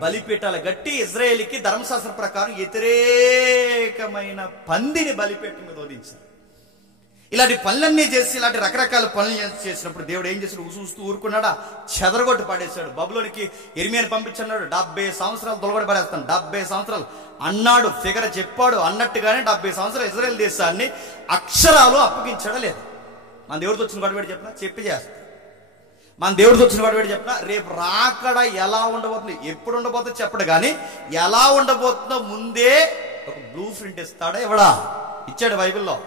బలిపీఠాలు గట్టి ఇజ్రాయేలీకి ధర్మశాస్త్ర ప్రకారం వ్యతిరేకమైన పందిని బలిపీఠం మీద వదిలించారు. ఇలాంటి పనులన్నీ చేసి ఇలాంటి రకరకాల పనులు చేసినప్పుడు దేవుడు ఏం చేశాడు? చూస్తూ ఊరుకున్నాడా? చెదరగొట్టి పడేశాడు. బబులోనికి ఇర్మియాని పంపించన్నాడు. 70 సంవత్సరాలు తొలగొట్టి పడేస్తాను. 70 సంవత్సరాలు అన్నాడు, ఫిగర్ చెప్పాడు. అన్నట్టుగానే 70 సంవత్సరాలు ఇజ్రాయెల్ దేశాన్ని అక్షరాలు అప్పగించడం లేదు. మన దేవుడితో వచ్చిన గొడవడి చెప్పినా చెప్పి చేస్తా. మన దేవుడితో వచ్చిన గొడవడి చెప్పినా రేపు రాకడ ఎలా ఉండబోతుంది, ఎప్పుడు ఉండబోతుందో చెప్పడు, కానీ ఎలా ఉండబోతుందో ముందే ఒక బ్లూ ప్రింట్ ఇస్తాడా? ఇవ్వడా? ఇచ్చాడు బైబిల్లో.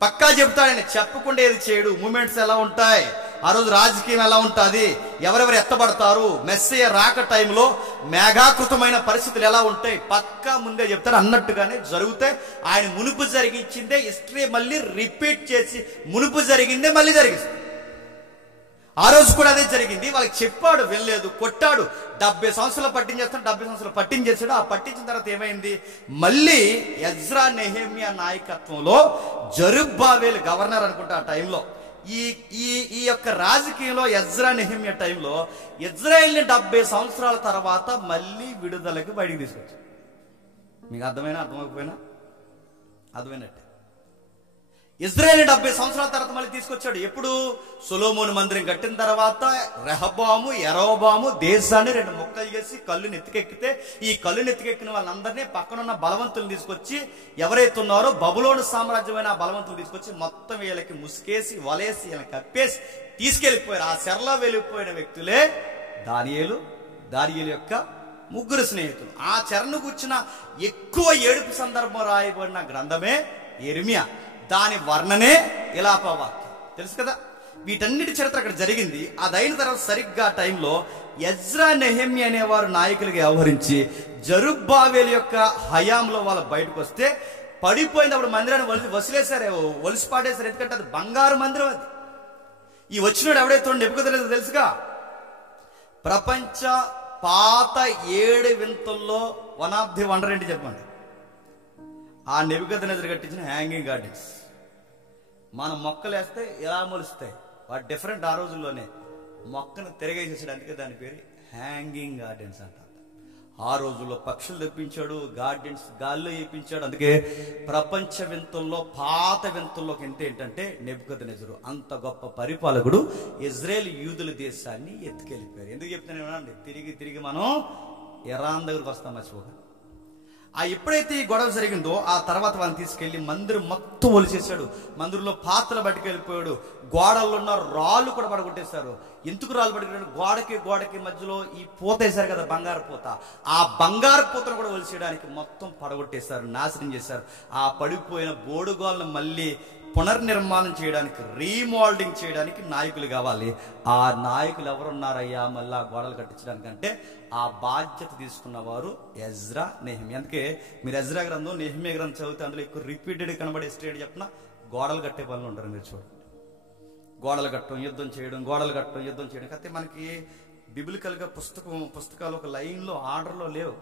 పక్కా చెప్తాడని చెప్పకుండా ఏది చేయడు. మూమెంట్స్ ఎలా ఉంటాయి, ఆ రోజు రాజకీయం ఎలా ఉంటుంది, ఎవరెవరు ఎత్తబడతారు, మెస్సయ్య రాక టైంలో మేఘాకృతమైన పరిస్థితులు ఎలా ఉంటాయి, పక్కా ముందే చెప్తాడు. అన్నట్టుగానే జరుగుతాయి. ఆయన మునుపు జరిగించిందే హిస్టరీ మళ్ళీ రిపీట్ చేసి మునుపు జరిగిందే మళ్ళీ జరిగిస్తాడు. ఆ రోజు కూడా అదే జరిగింది. వాళ్ళకి చెప్పాడు, వెళ్ళలేదు, కొట్టాడు. 70 సంవత్సరాలు పట్టించేస్తాడు. 70 సంవత్సరాలు పట్టించేసాడు. ఆ పట్టించిన తర్వాత ఏమైంది? మళ్ళీ ఎజ్రా, నెహెమ్యా నాయకత్వంలో జెరుబ్బాబెలు గవర్నర్ అనుకుంటా ఆ టైంలో. ఈ యొక్క రాజకీయంలో ఎజ్రా, నెహెమ్యా టైంలో ఇజ్రాయెల్ని 70 సంవత్సరాల తర్వాత మళ్ళీ విడుదలకి బయటికి తీసుకొచ్చాడు. మీకు అర్థమైపోయినా అర్థమైనట్టే. ఇజ్రాయెల్ 70 సంవత్సరాల తర్వాత మళ్ళీ తీసుకొచ్చాడు. ఎప్పుడు? సొలొమోను మందిరం కట్టిన తర్వాత రెహబాము, యరొబాము దేశాన్ని 2 ముక్కలు చేసి కళ్ళు నెత్తికెక్కితే ఈ కళ్ళు నెత్తికెక్కిన వాళ్ళందరినీ పక్కనున్న బలవంతులు తీసుకొచ్చి, ఎవరైతే ఉన్నారో బబులోను సామ్రాజ్యమైన ఆ బలవంతులు తీసుకొచ్చి మొత్తం వీళ్ళకి ముసుకేసి వలేసి వీళ్ళకి కప్పేసి తీసుకెళ్లిపోయారు. ఆ చెరలో వెళ్ళిపోయిన వ్యక్తులే దానియేలు యొక్క 3 స్నేహితులు. ఆ చెరను కూర్చున్న ఎక్కువ ఏడుపు సందర్భం రాయబడిన గ్రంథమే ఇర్మియా. దాని వర్ణనే విలాపవాక్యం. తెలుసు కదా? వీటన్నిటి చరిత్ర అక్కడ జరిగింది. అదైన తర్వాత సరిగ్గా టైంలో ఎజ్రా, నెహెమ్యా అనేవారు నాయకులుగా వ్యవహరించి జెరుబ్బాబెలు యొక్క హయాంలో వాళ్ళు బయటకు వస్తే పడిపోయింది. అప్పుడు మందిరాన్ని వసిలేశారు, ఒలిసి పాడేశారు. ఎందుకంటే అది బంగారు మందిరం. అది ఈ వచ్చినాడు ఎవడైతే నెబుకద్నెజరు తెలుసుగా, ప్రపంచ పాత 7 వింతల్లో 1 ఆఫ్ ది వండర్ ఏంటి చెప్పండి? ఆ నెబుకద్నెజరు కట్టించిన హ్యాంగింగ్ గార్డెన్స్. మనం మొక్కలు వేస్తే ఎలా మొలుస్తాయి, వాటి డిఫరెంట్. ఆ రోజుల్లోనే మొక్కను తిరగేసేసాడు. అందుకే దాని పేరు హ్యాంగింగ్ గార్డెన్స్ అంట. ఆ రోజుల్లో పక్షులు తెప్పించాడు, గార్డెన్స్ గాల్లో వేయించాడు. అందుకే ప్రపంచ వింతల్లో పాత వింతల్లోకి ఏంటంటే నెబుకద్నెజరు అంత గొప్ప పరిపాలకుడు ఇజ్రాయెల్ యూదుల దేశాన్ని ఎత్తుకెళ్ళిపోయారు. ఎందుకు చెప్తాను? తిరిగి మనం ఇరాన్ దగ్గరకు వస్తాం, మర్చిపోకండి. ఎప్పుడైతే ఈ గొడవ జరిగిందో ఆ తర్వాత వాళ్ళని తీసుకెళ్లి మందిరం మొత్తం ఒలిచేశాడు. మందిరంలో పాత్రలు పట్టుకెళ్ళిపోయాడు. గోడల్లో ఉన్న రాళ్ళు కూడా పడగొట్టేశారు. ఎందుకు రాళ్ళు పట్టుకెళ్ళాడు? గోడకి మధ్యలో ఈ పూత వేశారు కదా, బంగారు పూత. ఆ బంగారు పూతను కూడా ఒలిచేయడానికి మొత్తం పడగొట్టేశారు, నాశనం చేశారు. ఆ పడిపోయిన బోడుగోళ్ళను మళ్ళీ పునర్నిర్మాణం చేయడానికి, రీమోల్డింగ్ చేయడానికి నాయకులు కావాలి. ఆ నాయకులు ఎవరున్నారయ్యా మళ్ళీ గోడలు కట్టించడానికంటే ఆ బాధ్యత తీసుకున్నవారు ఎజ్రా, నెహెమ్యా. అందుకే మీరు ఎజ్రా గ్రంథం, నెహెమ్యా గ్రంథం చదివితే అందులో ఎక్కువ రిపీటెడ్ కనబడే స్టేట్ చెప్పిన గోడలు కట్టే పనులు ఉంటారు. మీరు చూడండి, గోడలు కట్టడం, యుద్ధం చేయడం, గోడలు కట్టడం, యుద్ధం చేయడం. అయితే మనకి బిబిలికల్గా పుస్తకాలు ఒక లైన్లో ఆర్డర్లో లేవు,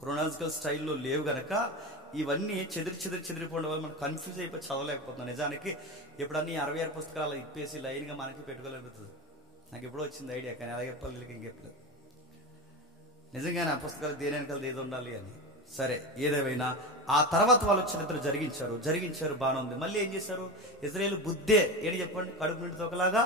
క్రోనాలజికల్ స్టైల్లో లేవు గనక ఇవన్నీ చెదిరిపోవడం వల్ల మనం కన్ఫ్యూజ్ అయిపోయి చదవలేకపోతున్నాం. నిజానికి ఎప్పుడన్నీ 66 పుస్తకాలు ఇప్పేసి లైన్గా మనకి పెట్టుకోలేకపోతుంది. నాకు ఎప్పుడో వచ్చింది ఐడియా, కానీ అలాగే పల్లెలకి ఇంకెప్పలేదు. నిజంగానే ఆ పుస్తకాలు దేని వెనకాల ఏది ఉండాలి అని. సరే, ఏదేమైనా ఆ తర్వాత వాళ్ళు చరిత్ర జరిగించారు బాగానే ఉంది. మళ్ళీ ఏం చేశారు? ఇజ్రాయేల్ బుద్ధే ఏంటి చెప్పండి? కడుపు నిండితే ఒకలాగా,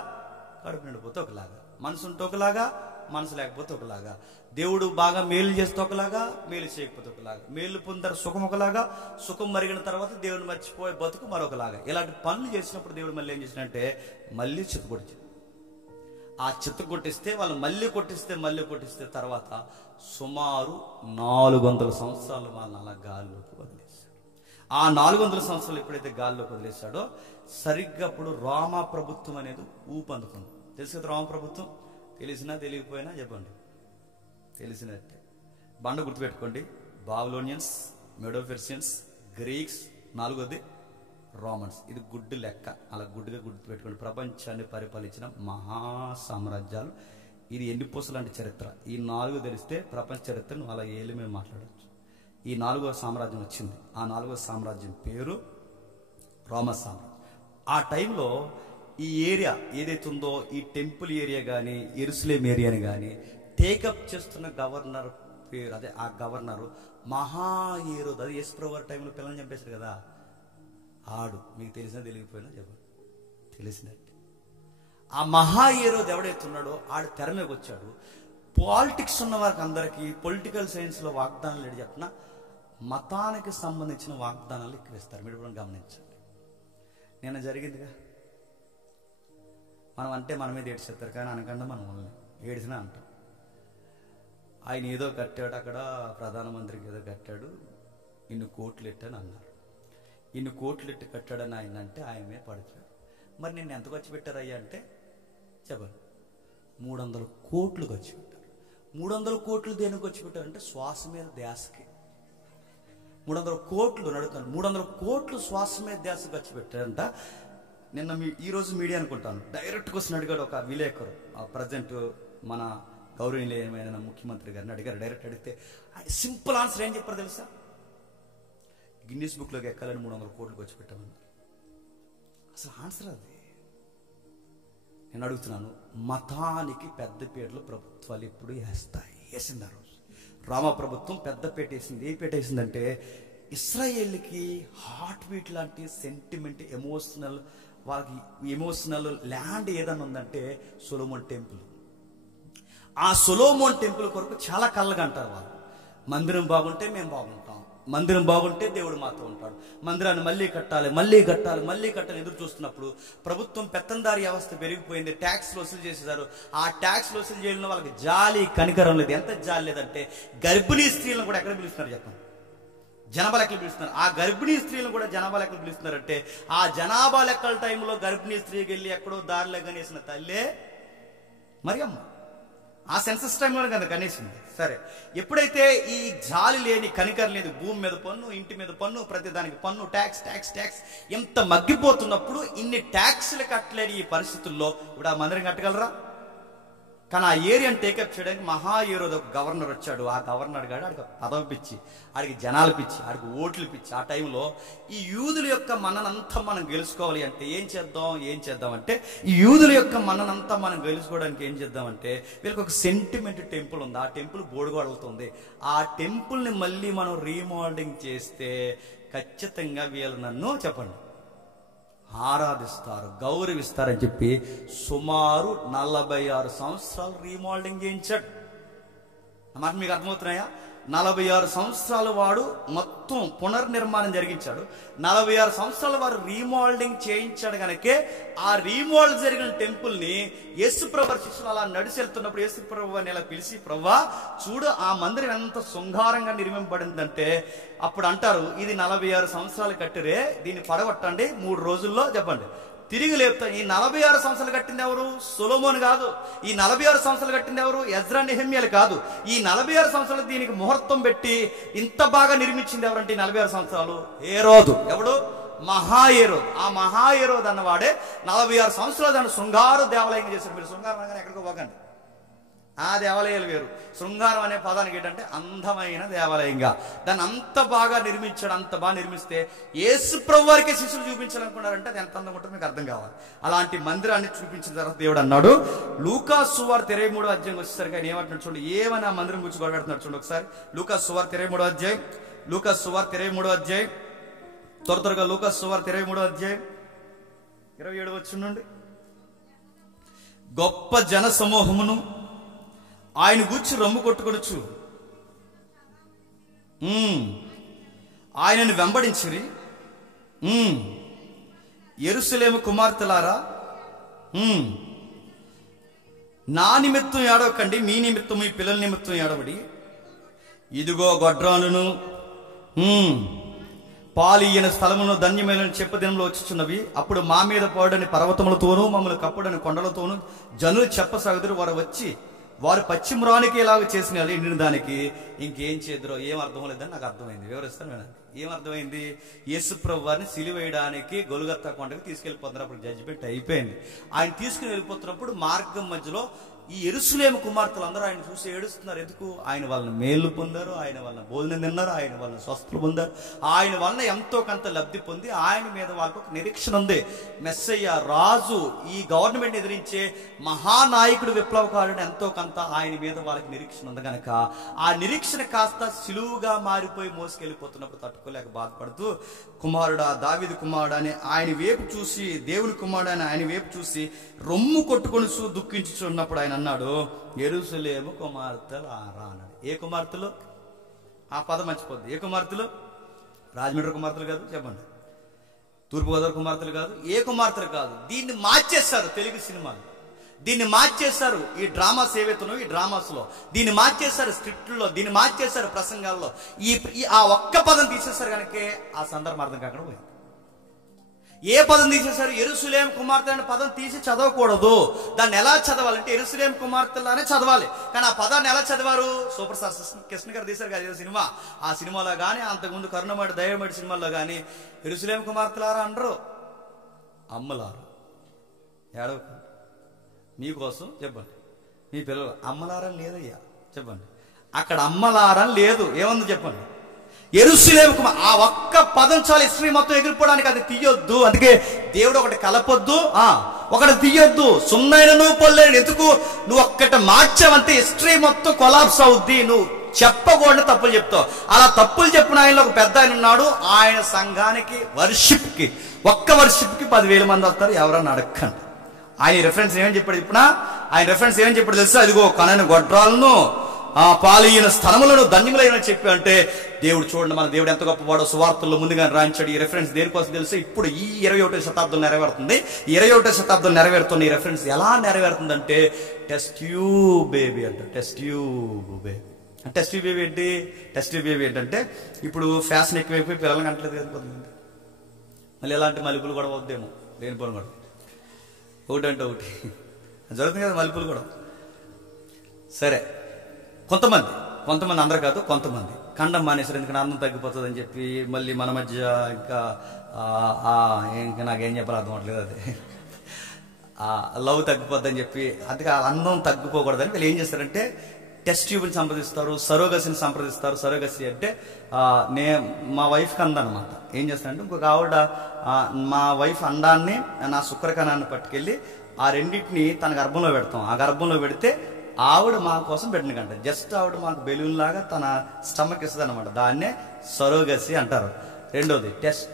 కడుపు నిండిపోతే ఒకలాగా, మనసు ఉంటే ఒకలాగా, మనసు లేకపోతే ఒకలాగా, దేవుడు బాగా మేలు చేస్తే ఒకలాగా, మేలు చేయకపోతే ఒకలాగా, మేలు పొందారు సుఖం ఒకలాగా, సుఖం మరిగిన తర్వాత దేవుడు మర్చిపోయే బతుకు మరొకలాగా. ఇలాంటి పనులు చేసినప్పుడు దేవుడు మళ్ళీ ఏం చేసినంటే మళ్ళీ చిత్తకొట్టించాడు. ఆ చిత్త కొట్టిస్తే వాళ్ళు మళ్ళీ కొట్టిస్తే తర్వాత సుమారు 400 సంవత్సరాలు వాళ్ళని అలా గాల్లోకి వదిలేశాడు. ఆ 400 సంవత్సరాలు ఎప్పుడైతే గాల్లోకి వదిలేశాడో సరిగ్గా అప్పుడు రోమా ప్రభుత్వం అనేది ఊపందుకుంది. తెలుసు కదా రోమా ప్రభుత్వం? తెలిసినా తెలియకపోయినా చెప్పండి, తెలిసినట్టే. బండ గుర్తుపెట్టుకోండి. బాబిలోనియన్స్, మెడోపెర్షియన్స్, గ్రీక్స్, 4వది రోమన్స్. ఇది గుడ్డు లెక్క, అలా గుడ్డుగా గుర్తుపెట్టుకోండి. ప్రపంచాన్ని పరిపాలించిన మహా సామ్రాజ్యాలు. ఇది ఎన్ని పూసలు లాంటి చరిత్ర. ఈ 4 తెలిస్తే ప్రపంచ చరిత్రను అలా ఏళ్ళు మేము మాట్లాడవచ్చు. ఈ 4వ సామ్రాజ్యం వచ్చింది. ఆ 4వ సామ్రాజ్యం పేరు రోమన్ సామ్రాజ్యం. ఆ టైంలో ఈ ఏరియా ఏదైతే ఉందో, ఈ టెంపుల్ ఏరియా కానీ, యెరూషలేం ఏరియాని కానీ టేకప్ చేస్తున్న గవర్నర్ పేరు, అదే ఆ గవర్నరు మహాహేరోదు. అది యేసుప్రభు వారి టైంలో పిల్లల్ని చంపేశారు కదా, ఆడు. మీకు తెలిసినా తెలియకపోయినా చెప్పండి, తెలిసినట్టే. ఆ మహాహేరోదు ఎవడైతే ఉన్నాడో ఆడు తెర మీదకి వచ్చాడు. పాలిటిక్స్ ఉన్న వారికి అందరికీ పొలిటికల్ సైన్స్లో వాగ్దానాలు ఏడు చెప్పిన మతానికి సంబంధించిన వాగ్దానాలు ఎక్కువ ఇస్తారు. మీరు కూడా గమనించండి. నిన్న జరిగిందిగా, మనం అంటే మన మీద ఏడ్చేస్తారు, కానీ అనకుండా మనం ఏడిసినా అంటాం. ఆయన ఏదో కట్టాడు, అక్కడ ప్రధానమంత్రికి ఏదో కట్టాడు, ఇన్ని కోట్లు ఎట్టని అన్నారు. ఇన్ని కోట్లు ఎట్టి కట్టాడని ఆయన అంటే ఆయన మీద పడుతున్నాడు. మరి నిన్ను ఎంత ఖర్చు పెట్టారయ్యా అంటే చెప్పండి, 300 కోట్లు ఖర్చు పెట్టారు. 300 కోట్లు దేనికి ఖర్చు పెట్టారంటే శ్వాస మీద ధ్యాసకి. 300 కోట్లు నడుతున్నాడు. 300 కోట్లు శ్వాస మీద ధ్యాస ఖర్చు పెట్టారంట. నిన్న ఈరోజు మీడియా అనుకుంటాను డైరెక్ట్ క్వశ్చన్ అడిగాడు ఒక విలేకరు. ప్రజెంట్ మన గౌరవనీయమైన ముఖ్యమంత్రి గారిని అడిగారు. డైరెక్ట్ అడిగితే సింపుల్ ఆన్సర్ ఏం చెప్పారు తెలుసా? గిన్నీస్ బుక్లోకి ఎక్కాలని 300 కోట్లు ఖర్చు పెట్టామన్నారు. అసలు ఆన్సర్ అది. నేను అడుగుతున్నాను, మతానికి పెద్దపీటలు ప్రభుత్వాలు ఎప్పుడు వేసింది. ఆ రోజు రామ ప్రభుత్వం పెద్దపీట వేసింది. ఏ పీట వేసిందంటే ఇస్రాయేల్కి హార్ట్ బీట్ లాంటి సెంటిమెంట్, వాళ్ళకి ఎమోషనల్ ల్యాండ్ ఏదన్నా ఉందంటే సొలొమోన్ టెంపుల్. ఆ సొలొమోన్ టెంపుల్ కొరకు చాలా కళ్ళగా అంటారు వాళ్ళు. మందిరం బాగుంటే మేము బాగుంటాం, మందిరం బాగుంటే దేవుడు మాతో ఉంటాడు, మందిరాన్ని మళ్ళీ కట్టాలి ఎదురు చూస్తున్నప్పుడు ప్రభుత్వం పెత్తందారి వ్యవస్థ పెరిగిపోయింది. ట్యాక్స్లు వసూలు చేసేసారు. ఆ ట్యాక్స్లు వసూలు చేయడంలో వాళ్ళకి జాలి కనికరం లేదు. ఎంత జాలి లేదంటే గర్భిణీ స్త్రీలను కూడా ఎక్కడ పిలుస్తున్నారు చెప్పండి? జనాభా లెక్కలు పిలుస్తున్నారు. ఆ గర్భిణీ స్త్రీలను కూడా జనాభా లెక్కలు పిలుస్తున్నారంటే ఆ జనాభా లెక్కల టైంలో గర్భిణీ స్త్రీకి వెళ్ళి ఎక్కడో దారిలో కనేసిన తల్లే మరియమ్మ. ఆ సెన్సస్ టైంలో కదా కనేసింది. సరే, ఎప్పుడైతే ఈ జాలి లేని కనికరం లేదు, భూమి మీద పన్ను, ఇంటి మీద పన్ను, ప్రతి దానికి పన్ను, ట్యాక్స్ ఎంత మగ్గిపోతున్నప్పుడు ఇన్ని ట్యాక్స్లు కట్టలేని ఈ పరిస్థితుల్లో ఇప్పుడు ఆ మందిరం కట్టగలరా? కానీ ఆ ఏరియాని టేకప్ చేయడానికి మహాహేరోదు ఒక గవర్నర్ వచ్చాడు. ఆ గవర్నర్ గాడు ఆడికి పదవి పిచ్చి, ఆడికి జనాలు పిచ్చి, ఆడికి ఓట్లు పిచ్చి. ఆ టైంలో ఈ యూదుల యొక్క మన్ననంతా మనం గెలుచుకోవాలి అంటే ఏం చేద్దాం అంటే ఈ యూదుల యొక్క మన్ననంతా మనం గెలుచుకోవడానికి ఏం చేద్దామంటే వీళ్ళకి ఒక సెంటిమెంట్ టెంపుల్ ఉంది. ఆ టెంపుల్ బోడుగోడలతుంది. ఆ టెంపుల్ని మళ్ళీ మనం రీమోడలింగ్ చేస్తే ఖచ్చితంగా వీళ్ళు నన్ను చెప్పండి ఆరాధిస్తారు, గౌరవిస్తారని చెప్పి సుమారు 46 సంవత్సరాలు రీమోడలింగ్ చేయించాడు. మాట మీకు అర్థమవుతున్నాయా? 46 సంవత్సరాల వాడు మొత్తం పునర్నిర్మాణం జరిగించాడు. 46 సంవత్సరాల వాడు రీమోడలింగ్ చేయించాడు. కనుకే ఆ రీమోడల్ జరిగిన టెంపుల్ ని యేసుప్రభు శిష్యులు అలా నడిచి వెళ్తున్నప్పుడు యేసుప్రభు అని ఇలా పిలిచి, ప్రభువా చూడు ఆ మందిరం ఎంత శృంగారంగా నిర్మింపబడిందంటే అప్పుడు అంటారు, ఇది 46 సంవత్సరాలు కట్టిరే, దీన్ని పడగొట్టండి 3 రోజుల్లో చెప్పండి తిరిగి లేపుతాం. ఈ 46 సంవత్సరాలు కట్టింది ఎవరు? సొలొమోన్ కాదు. ఈ 46 సంవత్సరాలు కట్టింది ఎవరు? ఎజ్రా నెహెమ్యాలు కాదు. ఈ 46 సంవత్సరాలు దీనికి ముహూర్తం పెట్టి ఇంత బాగా నిర్మించింది ఎవరంటే 46 సంవత్సరాలు హేరోదు. ఎవడు? మహాహేరోదు. ఆ మహాహేరోదు అన్నవాడే 46 సంవత్సరాలు దాన్ని శృంగారు దేవాలయంగా చేశారు. మీరు శృంగారం అనగానే ఎక్కడికో పోకండి, ఆ దేవాలయాలు వేరు. శృంగారం అనే పదానికి ఏంటంటే అందమైన దేవాలయంగా దాన్ని అంత బాగా నిర్మించాడు. అంత బాగా నిర్మిస్తే యేసు ప్రభు వారికే శిష్యులు చూపించాలనుకున్నారంటే అది ఎంత అందంగా ఉంటుందో మీకు అర్థం కావాలి. అలాంటి మందిరాన్ని చూపించిన తర్వాత దేవుడు అన్నాడు, లూకా సువార్త 23వ అధ్యాయం వచ్చేసరికి ఆయన ఏమంటున్నాడు చూడండి. ఏమని ఆ మందిరం గురించి గొడవ పెడుతున్నాడు చూడండి ఒకసారి. లూకా సువార్త 23వ అధ్యాయం, లూకా సువార్త 23వ అధ్యాయం, త్వరగా లూకా సువార్త 23వ అధ్యాయం 27 వచ్చుండండి. గొప్ప జన సమూహమును ఆయన గూర్చి రొమ్ము కొట్టుకొనొచ్చు ఆయనను వెంబడించిరి. యెరూషలేము కుమార్తెలారా, నా నిమిత్తం ఏడవకండి, మీ నిమిత్తం మీ పిల్లల నిమిత్తం ఏడవడి. ఇదిగో గొడ్రాలను పాలియన స్థలమును ధన్యమైన చెప్ప దినంలో వచ్చుచున్నవి. అప్పుడు మా మీద పడని పర్వతములతోనూ మమ్మల్ని కప్పుడని కొండలతోనూ జనులు చెప్పసాగుదురు. వారు వచ్చి వారు పశ్చిమరానికి ఎలాగ చేసిన ఎండిన దానికి ఇంకేం చేద్దరో ఏం అర్థం లేదని నాకు అర్థమైంది. వివరిస్తాను వినండి. ఏం అర్థమైంది? యేసు ప్రభు వారిని సిలువేయడానికి గొలుగొతా కొండకి తీసుకెళ్లిపోతున్నారు. అప్పుడు జడ్జిమెంట్ అయిపోయింది. ఆయన తీసుకుని వెళ్ళిపోతున్నప్పుడు మార్గం మధ్యలో ఈ యెరూషలేము కుమార్తెలు అందరూ ఆయన చూసి ఏడుస్తున్నారు. ఎందుకు? ఆయన వాళ్ళని మేలు పొందారు, ఆయన వాళ్ళని భోజనం తిన్నారు, ఆయన వాళ్ళని స్వస్థలు పొందారు, ఆయన వలన ఎంతో కొంత లబ్ధి పొంది ఆయన మీద వాళ్ళకు ఒక నిరీక్షణ ఉంది. మెస్సయ్య రాజు, ఈ గవర్నమెంట్ ఎదిరించే మహానాయకుడు, విప్లవకారుడు ఎంతో కొంత ఆయన మీద వాళ్ళకి నిరీక్షణ ఉంది కనుక ఆ నిరీక్షణ కాస్త సిలువుగా మారిపోయి మోసుకెళ్ళిపోతున్నప్పుడు తట్టుకోలేక బాధపడుతూ, కుమారుడా, దావీదు కుమారుడు అని ఆయన వైపు చూసి, దేవుని కుమారుడు అని ఆయన వైపు చూసి రొమ్ము కొట్టుకొని దుఃఖించుచున్నప్పుడు ఆయన అన్నాడు, యెరూషలేము కుమార్తెలు ఆరా అన్నాడు. ఏ కుమార్తెలు? ఆ పదం మర్చిపోద్ది. ఏ కుమార్తెలు? రాజమండ్రి కుమార్తెలు కాదు, చెప్పండి. తూర్పుగోదావరి కుమార్తెలు కాదు, ఏ కుమార్తెలు కాదు. దీన్ని మార్చేస్తారు తెలుగు సినిమాలు, దీన్ని మార్చేశారు ఈ డ్రామాస్ ఏవైతున్నాయో ఈ డ్రామాస్ లో, దీన్ని మార్చేశారు స్క్రిప్ట్లో, దీన్ని మార్చేశారు ప్రసంగాల్లో. ఆ ఒక్క పదం తీసేశారు కనుక ఆ సందర్భం అర్థం కాకుండా పోయింది. ఏ పదం తీసేశారు? యెరూషలేము కుమార్తె అనే పదం తీసి చదవకూడదు. దాన్ని ఎలా చదవాలంటే యెరూషలేము కుమార్తెలానే చదవాలి. కానీ ఆ పదాన్ని ఎలా చదివారు? సూపర్ స్టార్ కృష్ణ గారు తీశారు కదా సినిమా. ఆ సినిమాలో కానీ అంతకుముందు కరుణమడి దైవమడి సినిమాల్లో కానీ యెరూషలేము కుమార్తెలారా అనరు, అమ్మలారా. ఏడవకు, మీకోసం చెప్పండి. మీ పిల్లలు అమ్మలారని లేదయ్యా చెప్పండి. అక్కడ అమ్మలారని లేదు, ఏముంది చెప్పండి? యెరూషలేము కుమార్. ఆ ఒక్క పదం చాలు హిస్టరీ మొత్తం ఎగిరిపోవడానికి. అది తీయొద్దు. అందుకే దేవుడు ఒకటి కలపొద్దు, ఒకటి తీయొద్దు. సున్నైన నువ్వు పొల్లేను. ఎందుకు? నువ్వు ఒక్కటి మార్చావంటే హిస్టరీ మొత్తం కొలాప్స్ అవుద్ది. నువ్వు చెప్పకూడని తప్పులు చెప్తావు. అలా తప్పులు చెప్పిన ఆయనలో ఒక పెద్ద ఆయన ఉన్నాడు. ఆయన సంఘానికి వర్షిప్కి, ఒక్క వర్షిప్కి 10,000 మంది వస్తారు. ఎవరన్నా అడగండి. ఆయన రెఫరెన్స్ ఏమని చెప్పాడు ఇప్పుడు? ఆయన రెఫరెన్స్ ఏమని చెప్పాడు తెలుసా? అదిగో కనని గొడ్రాలను పాలియన స్థలములను ధన్యములైన చెప్పి అంటే దేవుడు చూడండి, మన దేవుడు ఎంత గొప్పవాడో సువార్తల్లో ముందుగా రాయించాడు. ఈ రెఫరెన్స్ దేనికోసం తెలుసు? ఇప్పుడు ఈ 21వ శతాబ్దం నెరవేరుతుంది. 21వ శతాబ్దం నెరవేరుతున్న ఈ రెఫరెన్స్ ఎలా నెరవేరుతుందంటే టెస్ట్ ట్యూబ్ బేబీ అంట. Test tube baby. Test tube baby ఏంటి? టెస్ట్ ట్యూబ్ బేబీ ఏంటంటే ఇప్పుడు ఫ్యాషన్ ఎక్కువైపోయి పిల్లలకి అంటలేదు కదా కొంతమంది. మళ్ళీ ఎలాంటి మలుపులు కూడా వద్దేమో, లేనిపోను కూడా ఒకటి అంటే ఒకటి జరుగుతుంది కదా మలుపులు కూడా. సరే, కొంతమంది అందరు కాదు, కొంతమంది ఖండం మానేశారు. ఎందుకంటే అందం తగ్గిపోతుంది అని చెప్పి మళ్ళీ మన మధ్య ఇంకా నాకేం చెప్పాలి అర్థం అవట్లేదు. అది లవ్ తగ్గిపోద్దని చెప్పి, అందుకే అందం తగ్గిపోకూడదని వీళ్ళు ఏం చేస్తారంటే టెస్ట్ ట్యూబ్ని సంప్రదిస్తారు, సరోగసిని సంప్రదిస్తారు. సరోగసి అంటే మా వైఫ్కి అందనమాట. ఏం చేస్తారంటే ఇంకొక ఆవిడ మా వైఫ్ అండాన్ని, నా శుక్రకణాన్ని పట్టుకెళ్ళి ఆ రెండింటిని తన గర్భంలో పెడతాం. ఆ గర్భంలో పెడితే ఆవిడ మా కోసం పెట్టిన కంట. జస్ట్ ఆవిడ మాకు బెలూన్ లాగా తన స్టమక్ ఇస్తుంది అనమాట. దాన్నే సరోగసి అంటారు. రెండోది టెస్ట్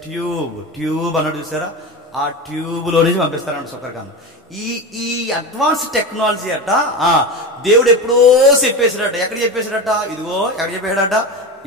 ట్యూబ్ అన్నాడు చూసారా? ఆ ట్యూబ్లో నుంచి పంపిస్తారంట శుక్రకణం. ఈ అడ్వాన్స్ టెక్నాలజీ అట దేవుడు ఎప్పుడో చెప్పేసాడట. ఎక్కడ చెప్పేసాడట? ఇదిగో ఎక్కడ చెప్పాడట?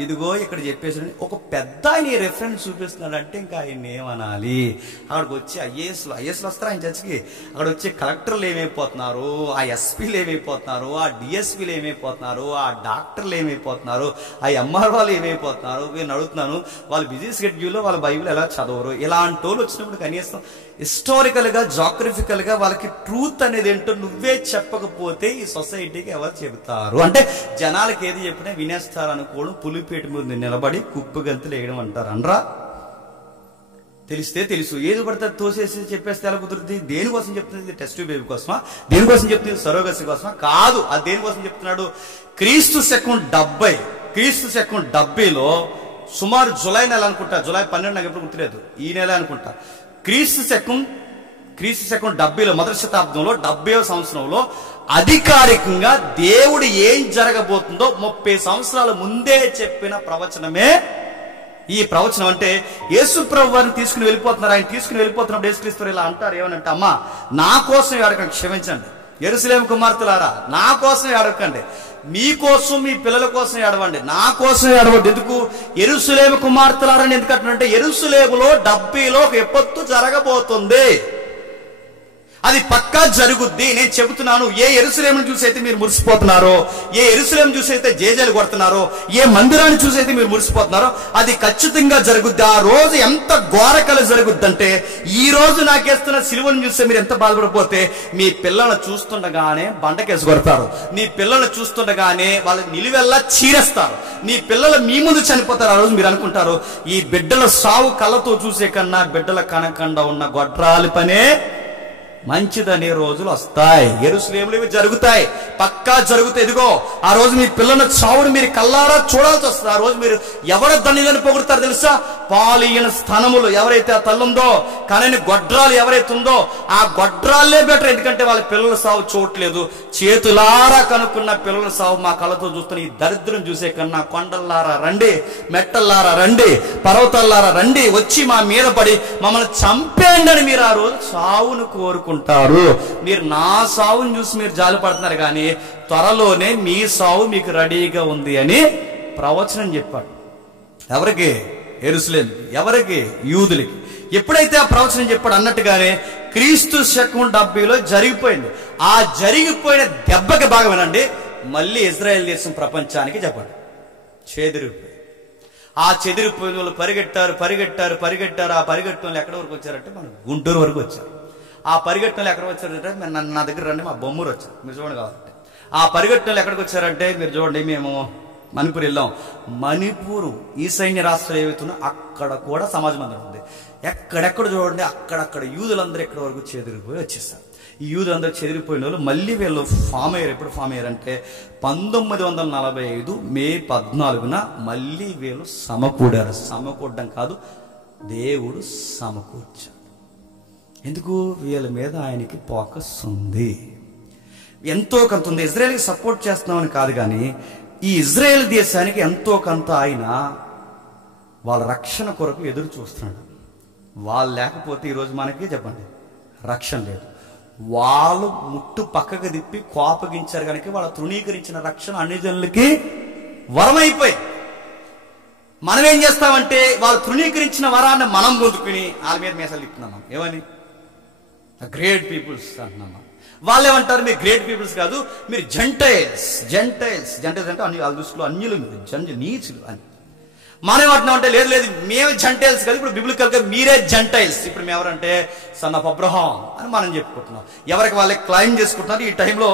ఇదిగో ఇక్కడ చెప్పేసాడు. ఒక పెద్ద ఆయన రెఫరెన్స్ చూపిస్తున్నాడంటే ఇంకా ఆయన ఏమనాలి? అక్కడికి వచ్చి ఐఏఎస్లు వస్తారు ఆయన చర్చికి. అక్కడ వచ్చి కలెక్టర్లు ఏమైపోతున్నారు, ఆ ఎస్పీలు ఏమైపోతున్నారు, ఆ డిఎస్పీలు ఏమైపోతున్నారు, ఆ డాక్టర్లు ఏమైపోతున్నారు, ఆ ఎంఆర్ఓలు ఏమైపోతున్నారు. నేను అడుగుతున్నాను, వాళ్ళు బిజీ షెడ్యూల్లో వాళ్ళ బైబిల్ ఎలా చదవరు? ఇలాంటి వాళ్ళు వచ్చినప్పుడు కనీసం హిస్టారికల్గా, జాగ్రఫికల్గా వాళ్ళకి ట్రూత్ అనేది ఏంటో నువ్వే చెప్పకపోతే ఈ సొసైటీకి ఎవరు చెబుతారు? అంటే జనాలకి ఏది చెప్పినా వినేస్తారు అనుకోవడం, పులిపేట మీద నిలబడి కుప్పు గంతులు వేయడం అంటారు అనరా? తెలిస్తే తెలుసు, ఏది పడితే తోసేసి చెప్పేస్తే ఎలా కుదురుతుంది? దేనికోసం చెప్తుంది? టెస్ట్ బేబీ కోసమా? దేనికోసం చెప్తుంది? సరోగసి కోసమా? కాదు. అది దేనికోసం చెప్తున్నాడు? క్రీస్తు శకం 70, క్రీస్తు శకం 70లో సుమారు జులై నెల అనుకుంటా, జులై 12 నాకు ఎప్పుడు గుర్తులేదు, ఈ నెల అనుకుంటా. క్రీస్తు శకం 70లో మొదటి శతాబ్దంలో 70వ సంవత్సరంలో అధికారికంగా దేవుడు ఏం జరగబోతుందో 30 సంవత్సరాల ముందే చెప్పిన ప్రవచనమే ఈ ప్రవచనం. అంటే యేసు ప్రభు వారిని తీసుకుని వెళ్ళిపోతున్నారు. ఆయన తీసుకుని వెళ్ళిపోతున్నప్పుడు యేసుక్రీస్తు ఇలా అంటారు, ఏమనంటే, అమ్మా నా కోసం ఏడకండి, క్షమించండి యెరూషలేము కుమార్తెలారా, నా కోసం ఏడకండి, మీకోసం మీ పిల్లల కోసం ఏడవండి, నా కోసం ఏడవద్దు. ఎందుకు? యెరూషలేము కుమార్తెలారని ఎందుకు అంటున్నారంటే, యెరూషలేములో 70లో ఒక విపత్తు జరగబోతుంది, అది పక్కా జరుగుద్ది. నేను చెబుతున్నాను, ఏ యెరూషలేమును చూసి అయితే మీరు మురిసిపోతున్నారో, ఏ యెరూషలేము చూసి అయితే జేజేలు కొడుతున్నారో, ఏ మందిరాన్ని చూసి అయితే మీరు మురిసిపోతున్నారో, అది ఖచ్చితంగా జరుగుద్ది. ఆ రోజు ఎంత ఘోరకలు జరుగుద్దంటే, ఈ రోజు నాకేస్తున్న సిలువను చూస్తే మీరు ఎంత బాధపడిపోతే, మీ పిల్లలను చూస్తుండగానే బండకేసి కొడతారు, మీ పిల్లలను చూస్తుండగానే వాళ్ళు నిలువెల్లా చీరేస్తారు, మీ పిల్లలు మీ ముందు చనిపోతారు. ఆ రోజు మీరు అనుకుంటారు, ఈ బిడ్డల సావు కళ్ళతో చూసే కన్నా బిడ్డల కనకుండా ఉన్న గొడ్రాలి పనే మంచిదనే రోజులు వస్తాయి. యెరూషలేములో ఇవి జరుగుతాయి, పక్కా జరుగుతాయి. ఇదిగో ఆ రోజు మీ పిల్లల చావును మీరు కల్లారా చూడాల్సి వస్తుంది. ఆ రోజు మీరు ఎవరి ధనిలను పొగుడుతారు తెలుసా? పాలియన స్థనములు ఎవరైతే ఆ తల్లుందో, కానీ గొడ్రాలు ఎవరైతే ఉందో ఆ గొడ్రాలే బెటర్. ఎందుకంటే వాళ్ళ పిల్లల సావు చూడట్లేదు, చేతులారా కనుక్కున్న పిల్లల సావు మా కళ్ళతో చూస్తున్న ఈ దరిద్రం చూసే కన్నా కొండల్లారా రండి, మెట్టల్లారా రండి, పర్వతాల్లారా రండి, వచ్చి మా మీద పడి మమ్మల్ని చంపేయండి అని మీరు ఆ రోజు సావును కోరుకుంటారు. మీరు నా సావును చూసి మీరు జాలి పడుతున్నారు, కానీ త్వరలోనే మీ సావు మీకు రెడీగా ఉంది అని ప్రవచనం చెప్పాడు. ఎవరికి? యెరూషలేముకి. ఎవరికి? యూదులకి. ఎప్పుడైతే ఆ ప్రవచనం చెప్పాడు అన్నట్టుగానే క్రీస్తు శకం 70లో జరిగిపోయింది. ఆ జరిగిపోయిన దెబ్బకి బాగా వినండి, మళ్ళీ ఇజ్రాయెల్ దేశం ప్రపంచానికి చెప్పండి చెదిరిపోయి. ఆ చెదిరిపోయిన వాళ్ళు పరిగెట్టారు. ఆ పరిగెట్టిన వాళ్ళు ఎక్కడి వరకు వచ్చారంటే మన గుంటూరు వరకు వచ్చారు. ఆ పరిగెట్టిన వాళ్ళు ఎక్కడ వచ్చారంటే నా దగ్గర రండి, మా బొమ్మూరు వచ్చారు, మీరు చూడండి కావాలంటే. ఆ పరిగెట్టిన వాళ్ళు ఎక్కడికి వచ్చారంటే మీరు చూడండి, మేము మణిపూర్ వెళ్ళాం. మణిపూరు ఈశాన్య రాష్ట్రాలు ఏవైతున్నా అక్కడ కూడా సమాజ మందిరం ఉంది. ఎక్కడెక్కడ చూడండి, అక్కడక్కడ యూదులందరూ ఎక్కడి వరకు చెదిరిపోయి వచ్చేస్తారు. ఈ యూదులందరూ చెదిరిపోయిన వాళ్ళు మళ్ళీ వీళ్ళు ఫామ్ అయ్యారు. ఎప్పుడు ఫామ్ అయ్యారంటే 1945 మే 14న మళ్ళీ వీళ్ళు సమకూడారు. సమకూడడం కాదు, దేవుడు సమకూర్చాడు. ఎందుకు? వీళ్ళ మీద ఆయనకి ఫోకస్ ఉంది, ఎంతో కొంత ఉంది. ఇజ్రాయెల్కి సపోర్ట్ చేస్తున్నామని కాదు, కానీ ఈ ఇజ్రాయెల్ దేశానికి ఎంతో కొంత ఆయన వాళ్ళ రక్షణ కొరకు ఎదురు చూస్తున్నాడు. వాళ్ళు లేకపోతే ఈరోజు మనకి చెప్పండి రక్షణ లేదు. వాళ్ళు ముట్టు పక్కకు తిప్పి కోపగించారు కనుక వాళ్ళ తృణీకరించిన రక్షణ అన్ని జనులకి వరమైపోయి, మనం ఏం చేస్తామంటే వాళ్ళు తృణీకరించిన వరాన్ని మనం పొందుకుని వాళ్ళ మీద మేసాలు ఇస్తున్నాం. ఏమని? గ్రేట్ పీపుల్స్ అంటున్నాం. వాళ్ళు ఏమంటారు? మీరు గ్రేట్ పీపుల్స్ కాదు, మీరు జెంటైల్స్ అంటే వాళ్ళ దృష్టిలో అన్యులు, మీరు నీచులు అని. మనం ఏమంటున్నాం అంటే, లేదు లేదు మేము జెంటైల్స్ కాదు, ఇప్పుడు బిబ్లికల్ గా మీరే జెంటైల్స్, ఇప్పుడు మేము ఎవరంటే సన్ ఆఫ్ అబ్రహాం అని మనం చెప్పుకుంటున్నాం. ఎవరికి వాళ్ళే క్లైమ్ చేసుకుంటున్నారు. ఈ టైంలో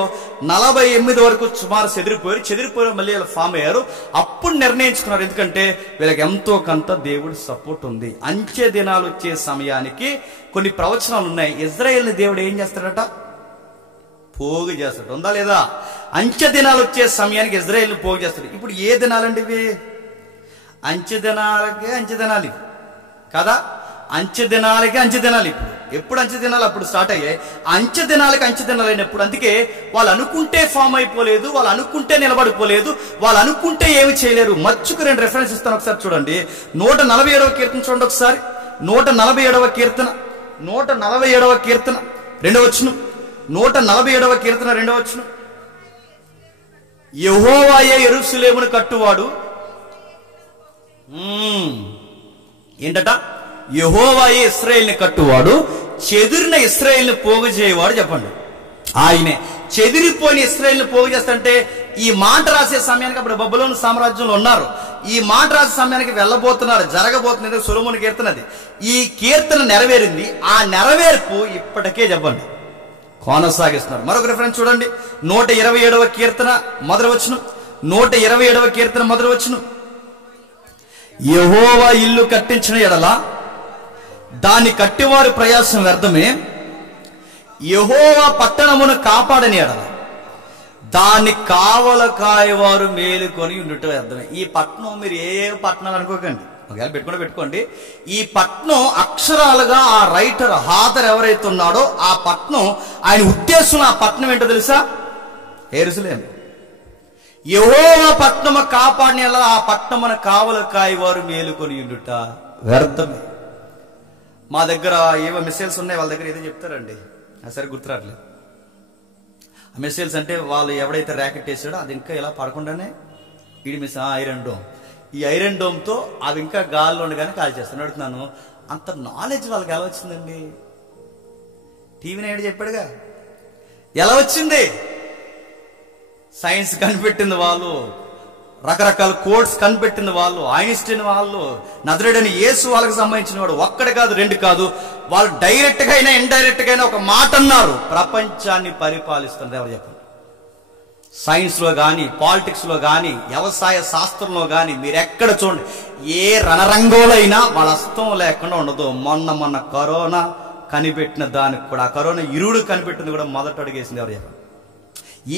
48 వరకు సుమారు చెదిరిపోయారు, మళ్ళీ వీళ్ళు ఫామ్ అయ్యారు. అప్పుడు నిర్ణయించుకున్నారు, ఎందుకంటే వీళ్ళకి ఎంతో కొంత దేవుడి సపోర్ట్ ఉంది. అంచె దినాలు వచ్చే సమయానికి కొన్ని ప్రవచనాలు ఉన్నాయి. ఇజ్రాయెల్ని దేవుడు ఏం చేస్తాడట? పోగు చేస్తాడు. ఉందా లేదా? అంచె దినాలు వచ్చే సమయానికి ఇజ్రాయెల్ని పోగు చేస్తాడు. ఇప్పుడు ఏ దినాలండి ఇవి? అంచె దినాలు కదా, అంచె దినాలకి ఇప్పుడు ఎప్పుడు అంచె దినాలు అప్పుడు స్టార్ట్ అయ్యాయి. అంచె దినాలకి అయినప్పుడు. అందుకే వాళ్ళు అనుకుంటే ఫామ్ అయిపోలేదు, వాళ్ళు అనుకుంటే నిలబడిపోలేదు, వాళ్ళు అనుకుంటే ఏమి చేయలేరు. మచ్చుకు 2 రెఫరెన్స్ ఇస్తాను, ఒకసారి చూడండి. 147వ కీర్తన చూడండి ఒకసారి. 147వ కీర్తన 2వ వచనం. 147వ కీర్తన 2వ వచనం. యెహోవాయే యెరూషలేమును కట్టువాడు. ఏంటట? యెహోవాయే ఇశ్రాయేలుని కట్టువాడు, చెదిరిన ఇశ్రాయేలుని పోగు చేయవాడు. చెప్పండి, ఆయనే. చెదిరిపోయిన ఇశ్రాయేలుని పోగు చేస్తాంటే ఈ మాట రాసే సమయానికి అప్పుడు బబులోను సామ్రాజ్యంలో ఉన్నారు. ఈ మాట రాసే సమయానికి వెళ్ళబోతున్నారు, జరగబోతున్నది. సొలొమోను కీర్తన అది. ఈ కీర్తన నెరవేరింది. ఆ నెరవేర్పు ఇప్పటికే చెప్పండి కొనసాగిస్తున్నారు. మరొక రిఫరెన్స్ చూడండి. 127వ కీర్తన మొదటి వచనం. 127వ కీర్తన మొదటి వచనం. యెహోవా ఇల్లు కట్టించిన ఎడల దాన్ని కట్టివారి ప్రయాసం వ్యర్థమే, యెహోవా పట్టణమును కాపాడని ఎడల దాన్ని కావల కాయవారు మేలుకొని ఉండుట వ్యర్థమే. ఈ పట్టణం మీరు ఏ పట్టణాలు అనుకోకండి, ఒకవేళ పెట్టుకోండి. ఈ పట్నం అక్షరాలుగా ఆ రైటర్ హాదర్ ఎవరైతే ఉన్నాడో ఆ పట్నం, ఆయన ఉద్దేశం ఆ పట్నం ఏంటో తెలుసా? యెరూషలేము. యెహోవా పట్నము కాపాడిన ఆ పట్నమున కావల కాయవారు మేలుకొని ఉండుట వ్యర్థమే. మా దగ్గర ఏవో మిసైల్స్ ఉన్నాయి, వాళ్ళ దగ్గర ఏదో చెప్తారండి, సరే గుర్తురాట్లేదు. మిసైల్స్ అంటే వాళ్ళు ఎవడైతే ర్యాకెట్ వేసాడో అది ఇంకా ఇలా పడకుండానే ఈడి మిసైల్ ఐరన్ డోమ్, ఈ ఐరన్ డోమ్తో అవి ఇంకా గాల్లో ఉండగానే కాల్ చేస్తాను. అడుగుతున్నాను, అంత నాలెడ్జ్ వాళ్ళకి ఎలా వచ్చిందండి? టీవీ నైట్ చెప్పాడుగా, ఎలా వచ్చింది? సైన్స్ కనిపెట్టింది వాళ్ళు, రకరకాల కోడ్స్ కనిపెట్టింది వాళ్ళు, ఐన్స్టీన్ వాళ్ళు, నజరేయుడైన యేసు వాళ్ళకి సంబంధించిన వాడు. ఒక్కటి కాదు, రెండు కాదు, వాళ్ళు డైరెక్ట్ గా అయినా ఇండైరెక్ట్ గా అయినా ఒక మాట అన్నారు, ప్రపంచాన్ని పరిపాలిస్తున్నది ఎవరు చెప్పండి? సైన్స్ లో గాని, పాలిటిక్స్ లో గాని, వ్యవసాయ శాస్త్రంలో గాని మీరు ఎక్కడ చూడండి, ఏ రణరంగంలో అయినా వాళ్ళ హస్తం లేకుండా ఉండదు. మొన్న కరోనా కనిపెట్టిన దానికి కూడా, ఆ కరోనా ఇరుడు కనిపెట్టింది కూడా మొదట అడిగేసింది ఎవరు చెప్పండి?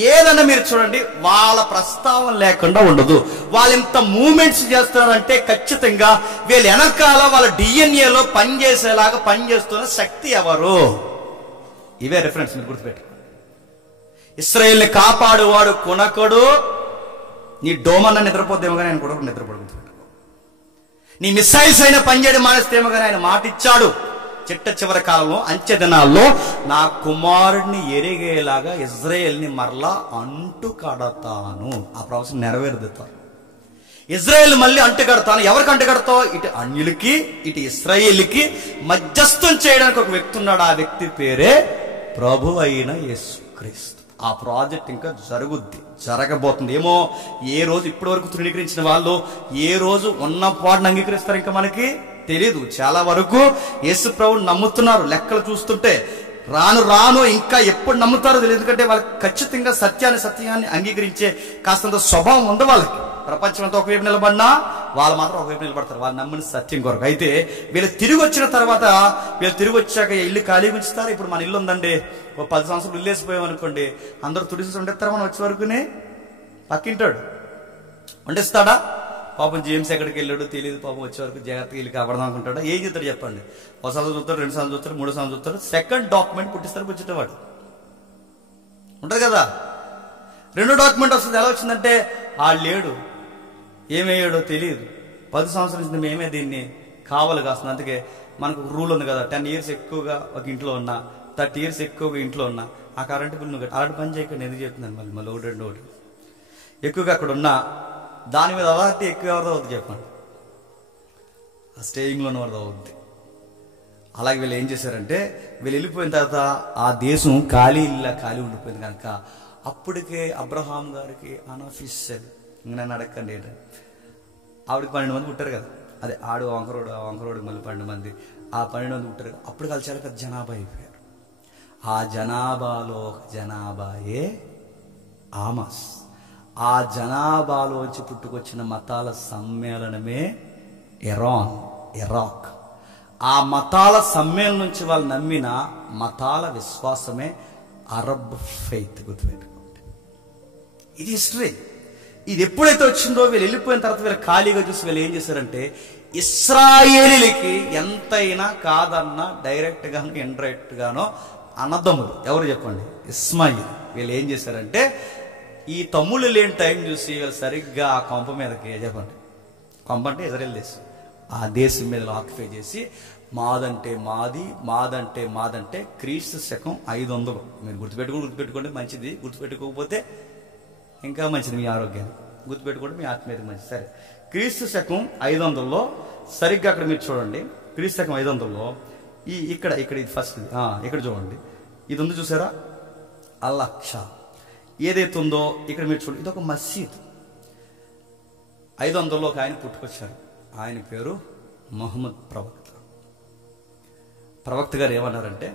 ఏదన్నా మీరు చూడండి, వాళ్ళ ప్రస్తావన లేకుండా ఉండదు. వాళ్ళు ఇంత మూమెంట్స్ చేస్తున్నారంటే ఖచ్చితంగా వీళ్ళు వెనకాల వాళ్ళ డిఎన్ఏలో పనిచేసేలాగా పనిచేస్తున్న శక్తి ఎవరు? ఇవే రిఫరెన్స్ మీరు గుర్తుపెట్టు. ఇశ్రాయేల్ని కాపాడువాడు కొనకడు. నీ డోమన్న నిద్రపోతేమో కానీ ఆయన కూడా నిద్రపోడు. గుర్తుపెట్టుకో. నీ మిసైల్స్ అయినా పనిచేయడం మానేస్తేమో కానీ ఆయన మాట ఇచ్చాడు, చివరి కాలంలో అంచె దినాల్లో నా కుమారుడిని ఎరిగేలాగా ఇజ్రాయేల్ని మరలా అంటు కడతాను. ఆ ప్రవచనం నెరవేరుతారు. ఇజ్రాయేల్ మళ్ళీ అంటు కడతాను. ఎవరికి అంటు కడతావు? ఇటు అన్యులకి ఇటు ఇశ్రాయేల్కి మధ్యస్థం చేయడానికి ఒక వ్యక్తి ఉన్నాడు. ఆ వ్యక్తి పేరే ప్రభు అయిన యేసుక్రీస్తు. ఆ ప్రాజెక్ట్ ఇంకా జరగబోతుంది. ఏమో ఏ రోజు ఇప్పటి వరకు తృణీకరించిన వాళ్ళు ఏ రోజు ఉన్న పాటను అంగీకరిస్తారు ఇంకా మనకి తెలియదు. చాలా వరకు యేసు ప్రభువుని నమ్ముతున్నారు లెక్కలు చూస్తుంటే. రాను ఇంకా ఎప్పుడు నమ్ముతారో తెలియదు. ఎందుకంటే వాళ్ళకి ఖచ్చితంగా సత్యాన్ని అంగీకరించే కాస్తంత స్వభావం ఉంది వాళ్ళకి. ప్రపంచం అంతా ఒకవైపు నిలబడినా వాళ్ళు మాత్రం ఒకవైపు నిలబడతారు, వాళ్ళు నమ్మిన సత్యం కొరకు. అయితే వీళ్ళు తిరిగి వచ్చిన తర్వాత, వీళ్ళు తిరిగి వచ్చాక ఇల్లు ఖాళీ ఉంచుతారు. ఇప్పుడు మన ఇల్లు ఉందండి, ఒక 10 సంవత్సరాలు ఇల్లు వేసిపోయాం అనుకోండి, అందరూ తుడిసి ఉండేస్తారు. మనం వచ్చే వరకునే పక్కింటాడు వండిస్తాడా? పాపం జేమ్స్ ఎక్కడికి వెళ్ళాడు తెలియదు. పాపం వచ్చే వరకు జాగ్రత్తగా ఇల్లు కాపాడదాం అనుకుంటాడు. ఏం చేస్తాడు చెప్పండి? ఒకసారి చూస్తాడు, 2 సార్లు చూస్తాడు, 3 సార్లు చూస్తాడు, సెకండ్ డాక్యుమెంట్ పుట్టిస్తారు పుచ్చేటవాడు ఉంటుంది కదా. రెండో డాక్యుమెంట్ వస్తుంది. ఎలా వచ్చిందంటే వాళ్ళు లేడు, ఏమయ్యాడో తెలియదు. 10 సంవత్సరాల నుంచి మేమే దీన్ని కావాలి కాస్తుంది. అందుకే మనకు రూల్ ఉంది కదా, 10 years ఎక్కువగా ఒక ఇంట్లో ఉన్నా, 30 years ఎక్కువగా ఇంట్లో ఉన్నా ఆ కరెంటు బిల్లు నువ్వు అలాంటి పని చేయకండి. ఎందుకు చెప్తున్నాను మళ్ళీ ఒకటి ఎక్కువగా అక్కడ ఉన్నా దాని మీద అథారిటీ ఎక్కువ ఎవరిదో అవుతుంది చెప్పండి? ఆ స్టేయింగ్లో ఉన్నవారిదో అవుద్ది. అలాగే వీళ్ళు ఏం చేశారంటే, వీళ్ళు వెళ్ళిపోయిన తర్వాత ఆ దేశం ఖాళీ ఉండిపోయింది కనుక అప్పటికే అబ్రహాం గారికి అనఫిషియల్, ఇంక నన్ను అడగండి ఏంటంటే, ఆవిడకి 12 మంది పుట్టారు కదా. అదే ఆడు వంకరోడికి మళ్ళీ 12 మంది, ఆ 12 మంది పుట్టారు కదా. అప్పుడు వాళ్ళు చాలా పెద్ద జనాభా అయిపోయారు. ఆ జనాభాలో ఒక జనాభాయే ఆమస్. ఆ జనాభాలోంచి పుట్టుకొచ్చిన మతాల సమ్మేళనమే ఇరాక్. ఆ మతాల సమ్మేళనం నుంచి వాళ్ళు నమ్మిన మతాల విశ్వాసమే అరబ్ ఫెయిత్. గుర్తుపెట్టుకోండి, ఇది హిస్టరీ. ఇది ఎప్పుడైతే వచ్చిందో వీళ్ళు వెళ్ళిపోయిన తర్వాత వీళ్ళు ఖాళీగా చూసి వీళ్ళు ఏం చేశారంటే, ఇశ్రాయేలీలకి ఎంతైనా కాదన్నా డైరెక్ట్ గానో ఇండైరెక్ట్ గానో అన్నదమ్ములు ఎవరు చెప్పండి? ఇస్మాయిల్. వీళ్ళు ఏం చేశారంటే, ఈ తమ్ముళ్ళు లేని టైం చూసి వీళ్ళు సరిగ్గా ఆ కొంప మీదకి, చెప్పండి కొంప అంటే ఇజ్రాయేల్ దేశం, ఆ దేశం మీద ఆక్యుపై చేసి మాదంటే క్రీస్తు శకం 500. మీరు గుర్తుపెట్టుకోండి మంచిది. గుర్తుపెట్టుకోకపోతే ఇంకా మంచిది మీ ఆరోగ్యాన్ని. గుర్తుపెట్టుకోండి, మీ ఆత్మీయతకి మంచిది. సరే, క్రీస్తు శకం 500లో సరిగ్గా అక్కడ మీరు చూడండి. క్రీస్తు శకం 500లో ఇక్కడ ఇది ఫస్ట్, ఇక్కడ చూడండి, ఇది ఉంది చూసారా, అల్-అక్సా ఏదైతే ఉందో ఇక్కడ మీరు చూడండి. ఇది ఒక మసీద్. 500లో ఒక ఆయన పుట్టుకొచ్చారు. ఆయన పేరు మహమ్మద్ ప్రవక్త గారు ఏమన్నారంటే,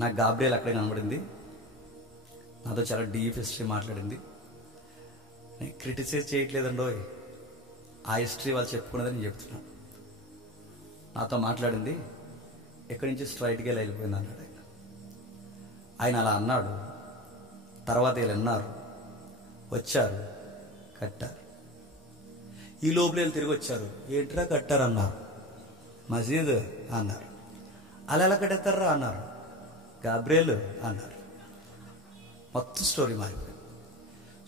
నాకు గాబ్రియల్ అక్కడే కనబడింది, నాతో చాలా డీప్ హిస్టరీ మాట్లాడింది. నేను క్రిటిసైజ్ చేయట్లేదండో, ఆ హిస్టరీ వాళ్ళు చెప్పుకున్నదని నేను చెప్తున్నాను. నాతో మాట్లాడింది, ఎక్కడి నుంచి స్ట్రైట్గా వెళ్ళిపోయింది అన్నాడు ఆయన అలా అన్నాడు. తర్వాత వీళ్ళు విన్నారు, వచ్చారు, కట్టారు. ఈ లోపల వీళ్ళు తిరిగి వచ్చారు, ఏంట్రా కట్టారు అన్నారు. మసీద్ అన్నారు. అలా ఎలా కట్టేస్తారా అన్నారు. గాబ్రియల్ అన్నారు. మొత్తం స్టోరీ మారిపోయింది.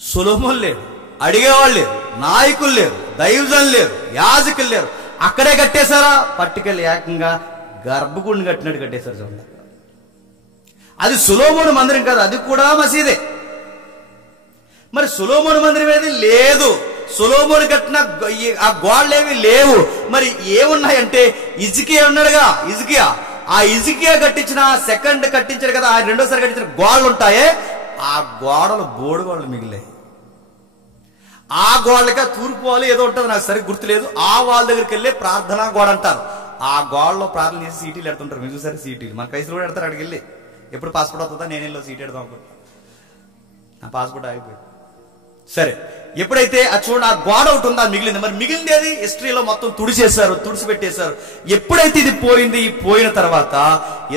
సొలొమోన్ లేడు, అడిగేవాళ్ళు లేరు, నాయకులు లేరు, దైవజనులు లేరు, యాజకులు లేరు. అక్కడే కట్టేశారా? పట్టుకెళ్ళి ఏకంగా గర్భగుడిని కట్టినట్టు కట్టేశారు. చూడండి, అది సొలొమోను మందిరం కాదు, అది కూడా మసీదే. మరి సొలొమోను మందిరం ఏది లేదు, సొలొమోను కట్టిన ఆ గోడలేవి లేవు. మరి ఏమున్నాయంటే హిజ్కియా ఉన్నాడుగా, హిజ్కియా, ఆ హిజ్కియా కట్టించిన సెకండ్ కట్టించాడు కదా, ఆ రెండోసారి కట్టించిన గోడలు ఉంటాయే, ఆ గోడలు బోడు గోడలు మిగిలాయి. ఆ గోడలకి తూర్పు వాళ్ళు ఏదో ఉంటుంది, నాకు సరిగ్గా గుర్తులేదు. ఆ వాళ్ళ దగ్గరికి వెళ్ళి ప్రార్థనా గోడ అంటారు. ఆ గోడలో ప్రార్థన చేసి సీటీలు ఎడుతుంటారు. మీరు చూసారు సీటీలు? మన క్రైస్తవులు కూడా ఎడతారు. అక్కడికి వెళ్ళి ఎప్పుడు పాస్పోర్ట్ అవుతుందా, నేను వెళ్ళి సీట్ ఎడదాం అనుకుంటా, నా పాస్పోర్ట్ ఆగిపోయింది. సరే, ఎప్పుడైతే చూడండి ఆ గోడ ఒకటి ఉందా మిగిలింది. మరి మిగిలింది అది హిస్టరీలో మొత్తం తుడిచేశారు, తుడిచిపెట్టేశారు. ఎప్పుడైతే ఇది పోయింది, ఈ పోయిన తర్వాత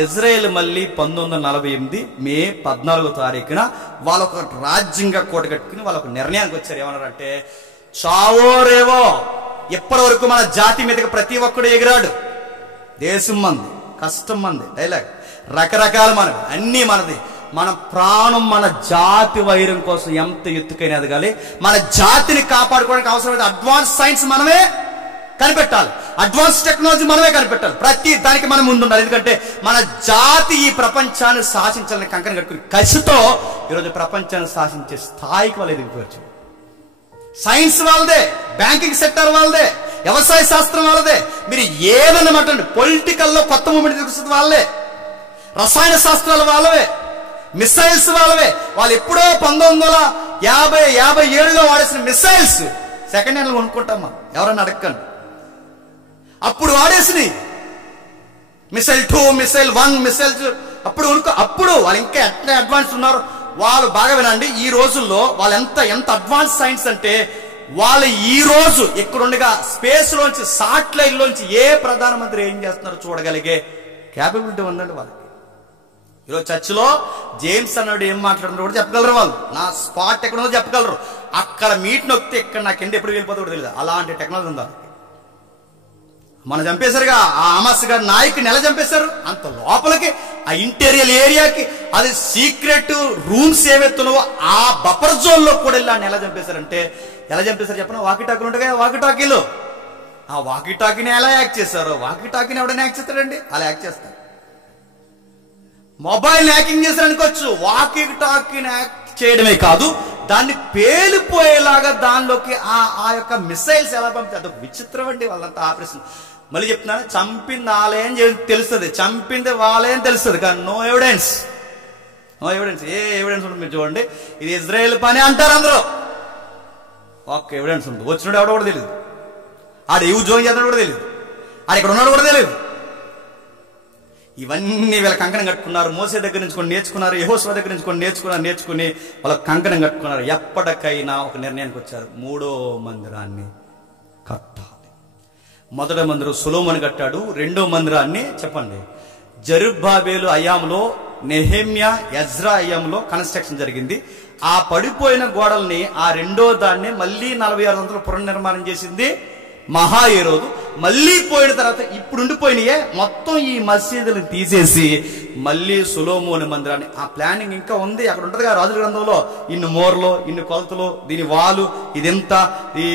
ఇజ్రాయెల్ మళ్ళీ 1948 మే 14వ తారీఖున వాళ్ళొక రాజ్యంగా కోట కట్టుకుని వాళ్ళొక నిర్ణయానికి వచ్చారు. ఏమన్నారంటే, చావో రేవో, ఎప్పటి వరకు మన జాతి మీదకి ప్రతి ఒక్కడు ఎగిరాడు. దేశం మంది, కష్టం మంది, డైలాగ్ రకరకాల మనది, అన్నీ మనది. మన ప్రాణం మన జాతి వైరం కోసం ఎంత ఎత్తుకైనా ఎదగాలి. మన జాతిని కాపాడుకోవడానికి అవసరమైతే అడ్వాన్స్ సైన్స్ మనమే కనిపెట్టాలి, అడ్వాన్స్ టెక్నాలజీ మనమే కనిపెట్టాలి. ప్రతి దానికి మనం ముందుండాలి. ఎందుకంటే మన జాతి ఈ ప్రపంచాన్ని శాసించాలని కంకణం కట్టుకుని కసితో ఈరోజు ప్రపంచాన్ని శాసించే స్థాయికి వాళ్ళు ఎదిగిపోవచ్చు. సైన్స్ వాళ్ళదే, బ్యాంకింగ్ సెక్టర్ వాళ్ళదే, వ్యవసాయ శాస్త్రం వాళ్ళదే. మీరు ఏదన్నా మాట్లాడండి, పొలిటికల్లో కొత్త మూమెంట్ తీసుకొస్తుంది వాళ్ళే, రసాయన శాస్త్రాలు వాళ్ళవే, మిసైల్స్ వాళ్ళవే. వాళ్ళు ఎప్పుడో 1957లో వాడేసిన మిసైల్స్ సెకండ్ హ్యాండ్ కొనుక్కుంటామా, ఎవరన్నా అడగండి. అప్పుడు వాడేసినాయి మిసైల్ 2, మిసైల్ 1, మిసైల్ అప్పుడు వాళ్ళు ఇంకా ఎట్లా అడ్వాన్స్ ఉన్నారు. వాళ్ళు బాగా వినండి, ఈ రోజుల్లో వాళ్ళు ఎంత అడ్వాన్స్ సైన్స్ అంటే, వాళ్ళు ఈ రోజు ఇక్కడుండగా స్పేస్ లోంచి, సాటిలైట్ లోంచి ఏ ప్రధానమంత్రి ఏం చేస్తున్నారో చూడగలిగే క్యాపబిలిటీ ఉందండి వాళ్ళకి. ఈరోజు చర్చిలో జేమ్స్ అన్నాడు ఏం మాట్లాడుతున్నాడు కూడా చెప్పగలరు వాళ్ళు. నా స్పాట్ ఎక్కడ ఉందో చెప్పగలరు. అక్కడ మీట్ నొక్కితే ఇక్కడ నా కింద ఎప్పుడు వెళ్ళిపోతే కూడా తెలియదు. అలాంటి టెక్నాలజీ ఉందా? మనం చంపేశారుగా ఆ హమాస్ గారి నాయకుని ఎలా చంపేశారు? అంత లోపలికి ఆ ఇంటీరియర్ ఏరియాకి, అది సీక్రెట్ రూమ్స్ ఏవెత్తున్నావో ఆ బఫర్ జోన్ లో కూడా వెళ్ళి ఆయన ఎలా చంపేశారంటే, ఎలా చంపేశారు చెప్పిన, వాకిటాకీలు ఉంటాయి కదా, వాకిటాకీలు, ఆ వాకిటాకీని ఎలా యాక్ట్ చేశారు? వాకిటాకీని ఎవడైనా యాక్ట్ చేస్తాడండి? అలా యాక్ట్ చేస్తారు. మొబైల్ హ్యాకింగ్ చేశారు అనుకోవచ్చు, వాకిటాకీని యాక్ట్ చేయడమే కాదు, దాన్ని పేలిపోయేలాగా దానిలోకి ఆ యొక్క మిసైల్స్ ఎలా పంపితే అదొక విచిత్రం అండి వాళ్ళంతా ఆపరేషన్. మళ్ళీ చెప్తున్నాను, చంపింది వాళ్ళే అని తెలుస్తుంది, చంపింది వాళ్ళే అని తెలుస్తుంది, కానీ నో ఎవిడెన్స్. ఏ ఎవిడెన్స్ ఉంటుంది మీరు చూడండి. ఇది ఇజ్రాయెల్ పని అంటారు అందరూ, ఒక్క ఎవిడెన్స్ ఉంది. వచ్చినాడు ఎవడో కూడా తెలియదు, ఆడ ఏవి జోయిన్ చేస్తున్నాడు కూడా తెలియదు, ఆడ ఇక్కడ ఉన్నాడు కూడా తెలియదు. ఇవన్నీ వీళ్ళ కంకణం కట్టుకున్నారు. మోసే దగ్గర నుంచి కొన్ని నేర్చుకున్నారు, యెహోషువ దగ్గర నుంచి కొన్ని నేర్చుకుని వాళ్ళ కంకణం కట్టుకున్నారు. ఎప్పటికైనా ఒక నిర్ణయానికి వచ్చారు, 3వ మందిరాన్ని కట్టాలి. మొదటి మందిరం సొలొమోను కట్టాడు, 2వ మందిరాన్ని చెప్పండి జెరుబ్బాబెలు అయ్యాములో, నెహెమ్యా, ఎజ్రా అయ్యాములో కన్స్ట్రక్షన్ జరిగింది. ఆ పడిపోయిన గోడల్ని, ఆ 2వ దాన్ని మళ్ళీ 4600 పునర్నిర్మాణం చేసింది మహాయేరోదు. మళ్ళీ పోయిన తర్వాత ఇప్పుడు ఉండిపోయినాయే మొత్తం ఈ మసీదులను తీసేసి మళ్ళీ సొలొమోను మందిరాన్ని, ఆ ప్లానింగ్ ఇంకా ఉంది. అక్కడ ఉంటుంది కదా రాజుల గ్రంథంలో, ఇన్ని మోర్లు, ఇన్ని కొలతలు, దీని వాలు ఇది ఎంత, ఈ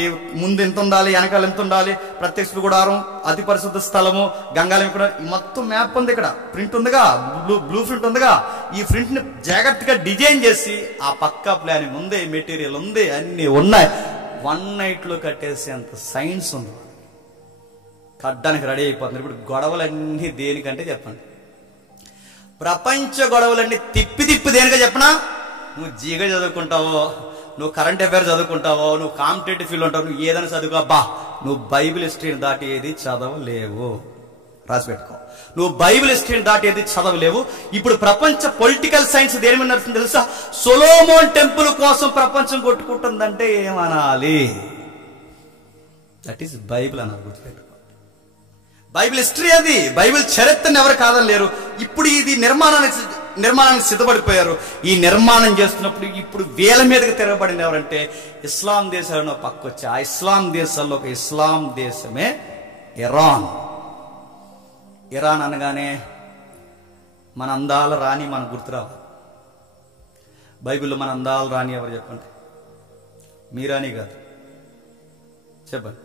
ముందు ఎంత ఉండాలి, వెనకాల ఎంత ఉండాలి, ప్రత్యక్ష గుడారం, అతి పరిశుద్ధ స్థలము, గంగాలం, ఇక్కడ మొత్తం మ్యాప్ ఉంది, ఇక్కడ ప్రింట్ ఉందిగా, బ్లూ ప్రింట్ ఉందిగా. ఈ ప్రింట్ ని జాగ్రత్తగా డిజైన్ చేసి ఆ పక్కా ప్లానింగ్ ఉంది, మెటీరియల్ ఉంది, అన్ని ఉన్నాయి. 1 night లో కట్టేసేంత సైన్స్ ఉంది, కట్టడానికి రెడీ అయిపోతుంది. ఇప్పుడు గొడవలన్నీ దేనికంటే చెప్పండి, ప్రపంచ గొడవలన్నీ తిప్పి దేనిగా చెప్పనా? నువ్వు జీగా చదువుకుంటావో, నువ్వు కరెంట్ అఫైర్ చదువుకుంటావో, నువ్వు కాంపిటేటివ్ ఫీల్డ్ ఉంటావు, నువ్వు ఏదైనా చదువుకో, నువ్వు బైబిల్ హిస్టరీని దాటి ఏది చదవలేవు. రాసి పెట్టుకో, నువ్వు బైబిల్ హిస్టరీని దాటి ఏది చదవలేవు. ఇప్పుడు ప్రపంచ పొలిటికల్ సైన్స్ దేని మీద నడుస్తుంది తెలుసా? సొలొమోన్ టెంపుల్ కోసం ప్రపంచం కొట్టుకుంటుందంటే ఏమనాలి? దట్ ఈస్ బైబిల్ అన్నారు, గుర్తుపెట్టుకో. బైబిల్ హిస్టరీ అది, బైబిల్ చరిత్రను ఎవరు కాదని లేరు. ఇప్పుడు ఇది నిర్మాణానికి సిద్ధపడిపోయారు. ఈ నిర్మాణం చేస్తున్నప్పుడు ఇప్పుడు వేల మీదకి తిరగబడింది ఎవరంటే ఇస్లాం దేశాలను పక్కొచ్చి, ఆ ఇస్లాం దేశాల్లో ఒక ఇస్లాం దేశమే ఇరాన్. ఇరాన్ అనగానే మన అందాల రాణి మనకు గుర్తురావు. బైబిల్లో మన అందాల రాణి ఎవరు చెప్పండి? మీ రాణి కాదు, చెప్పండి.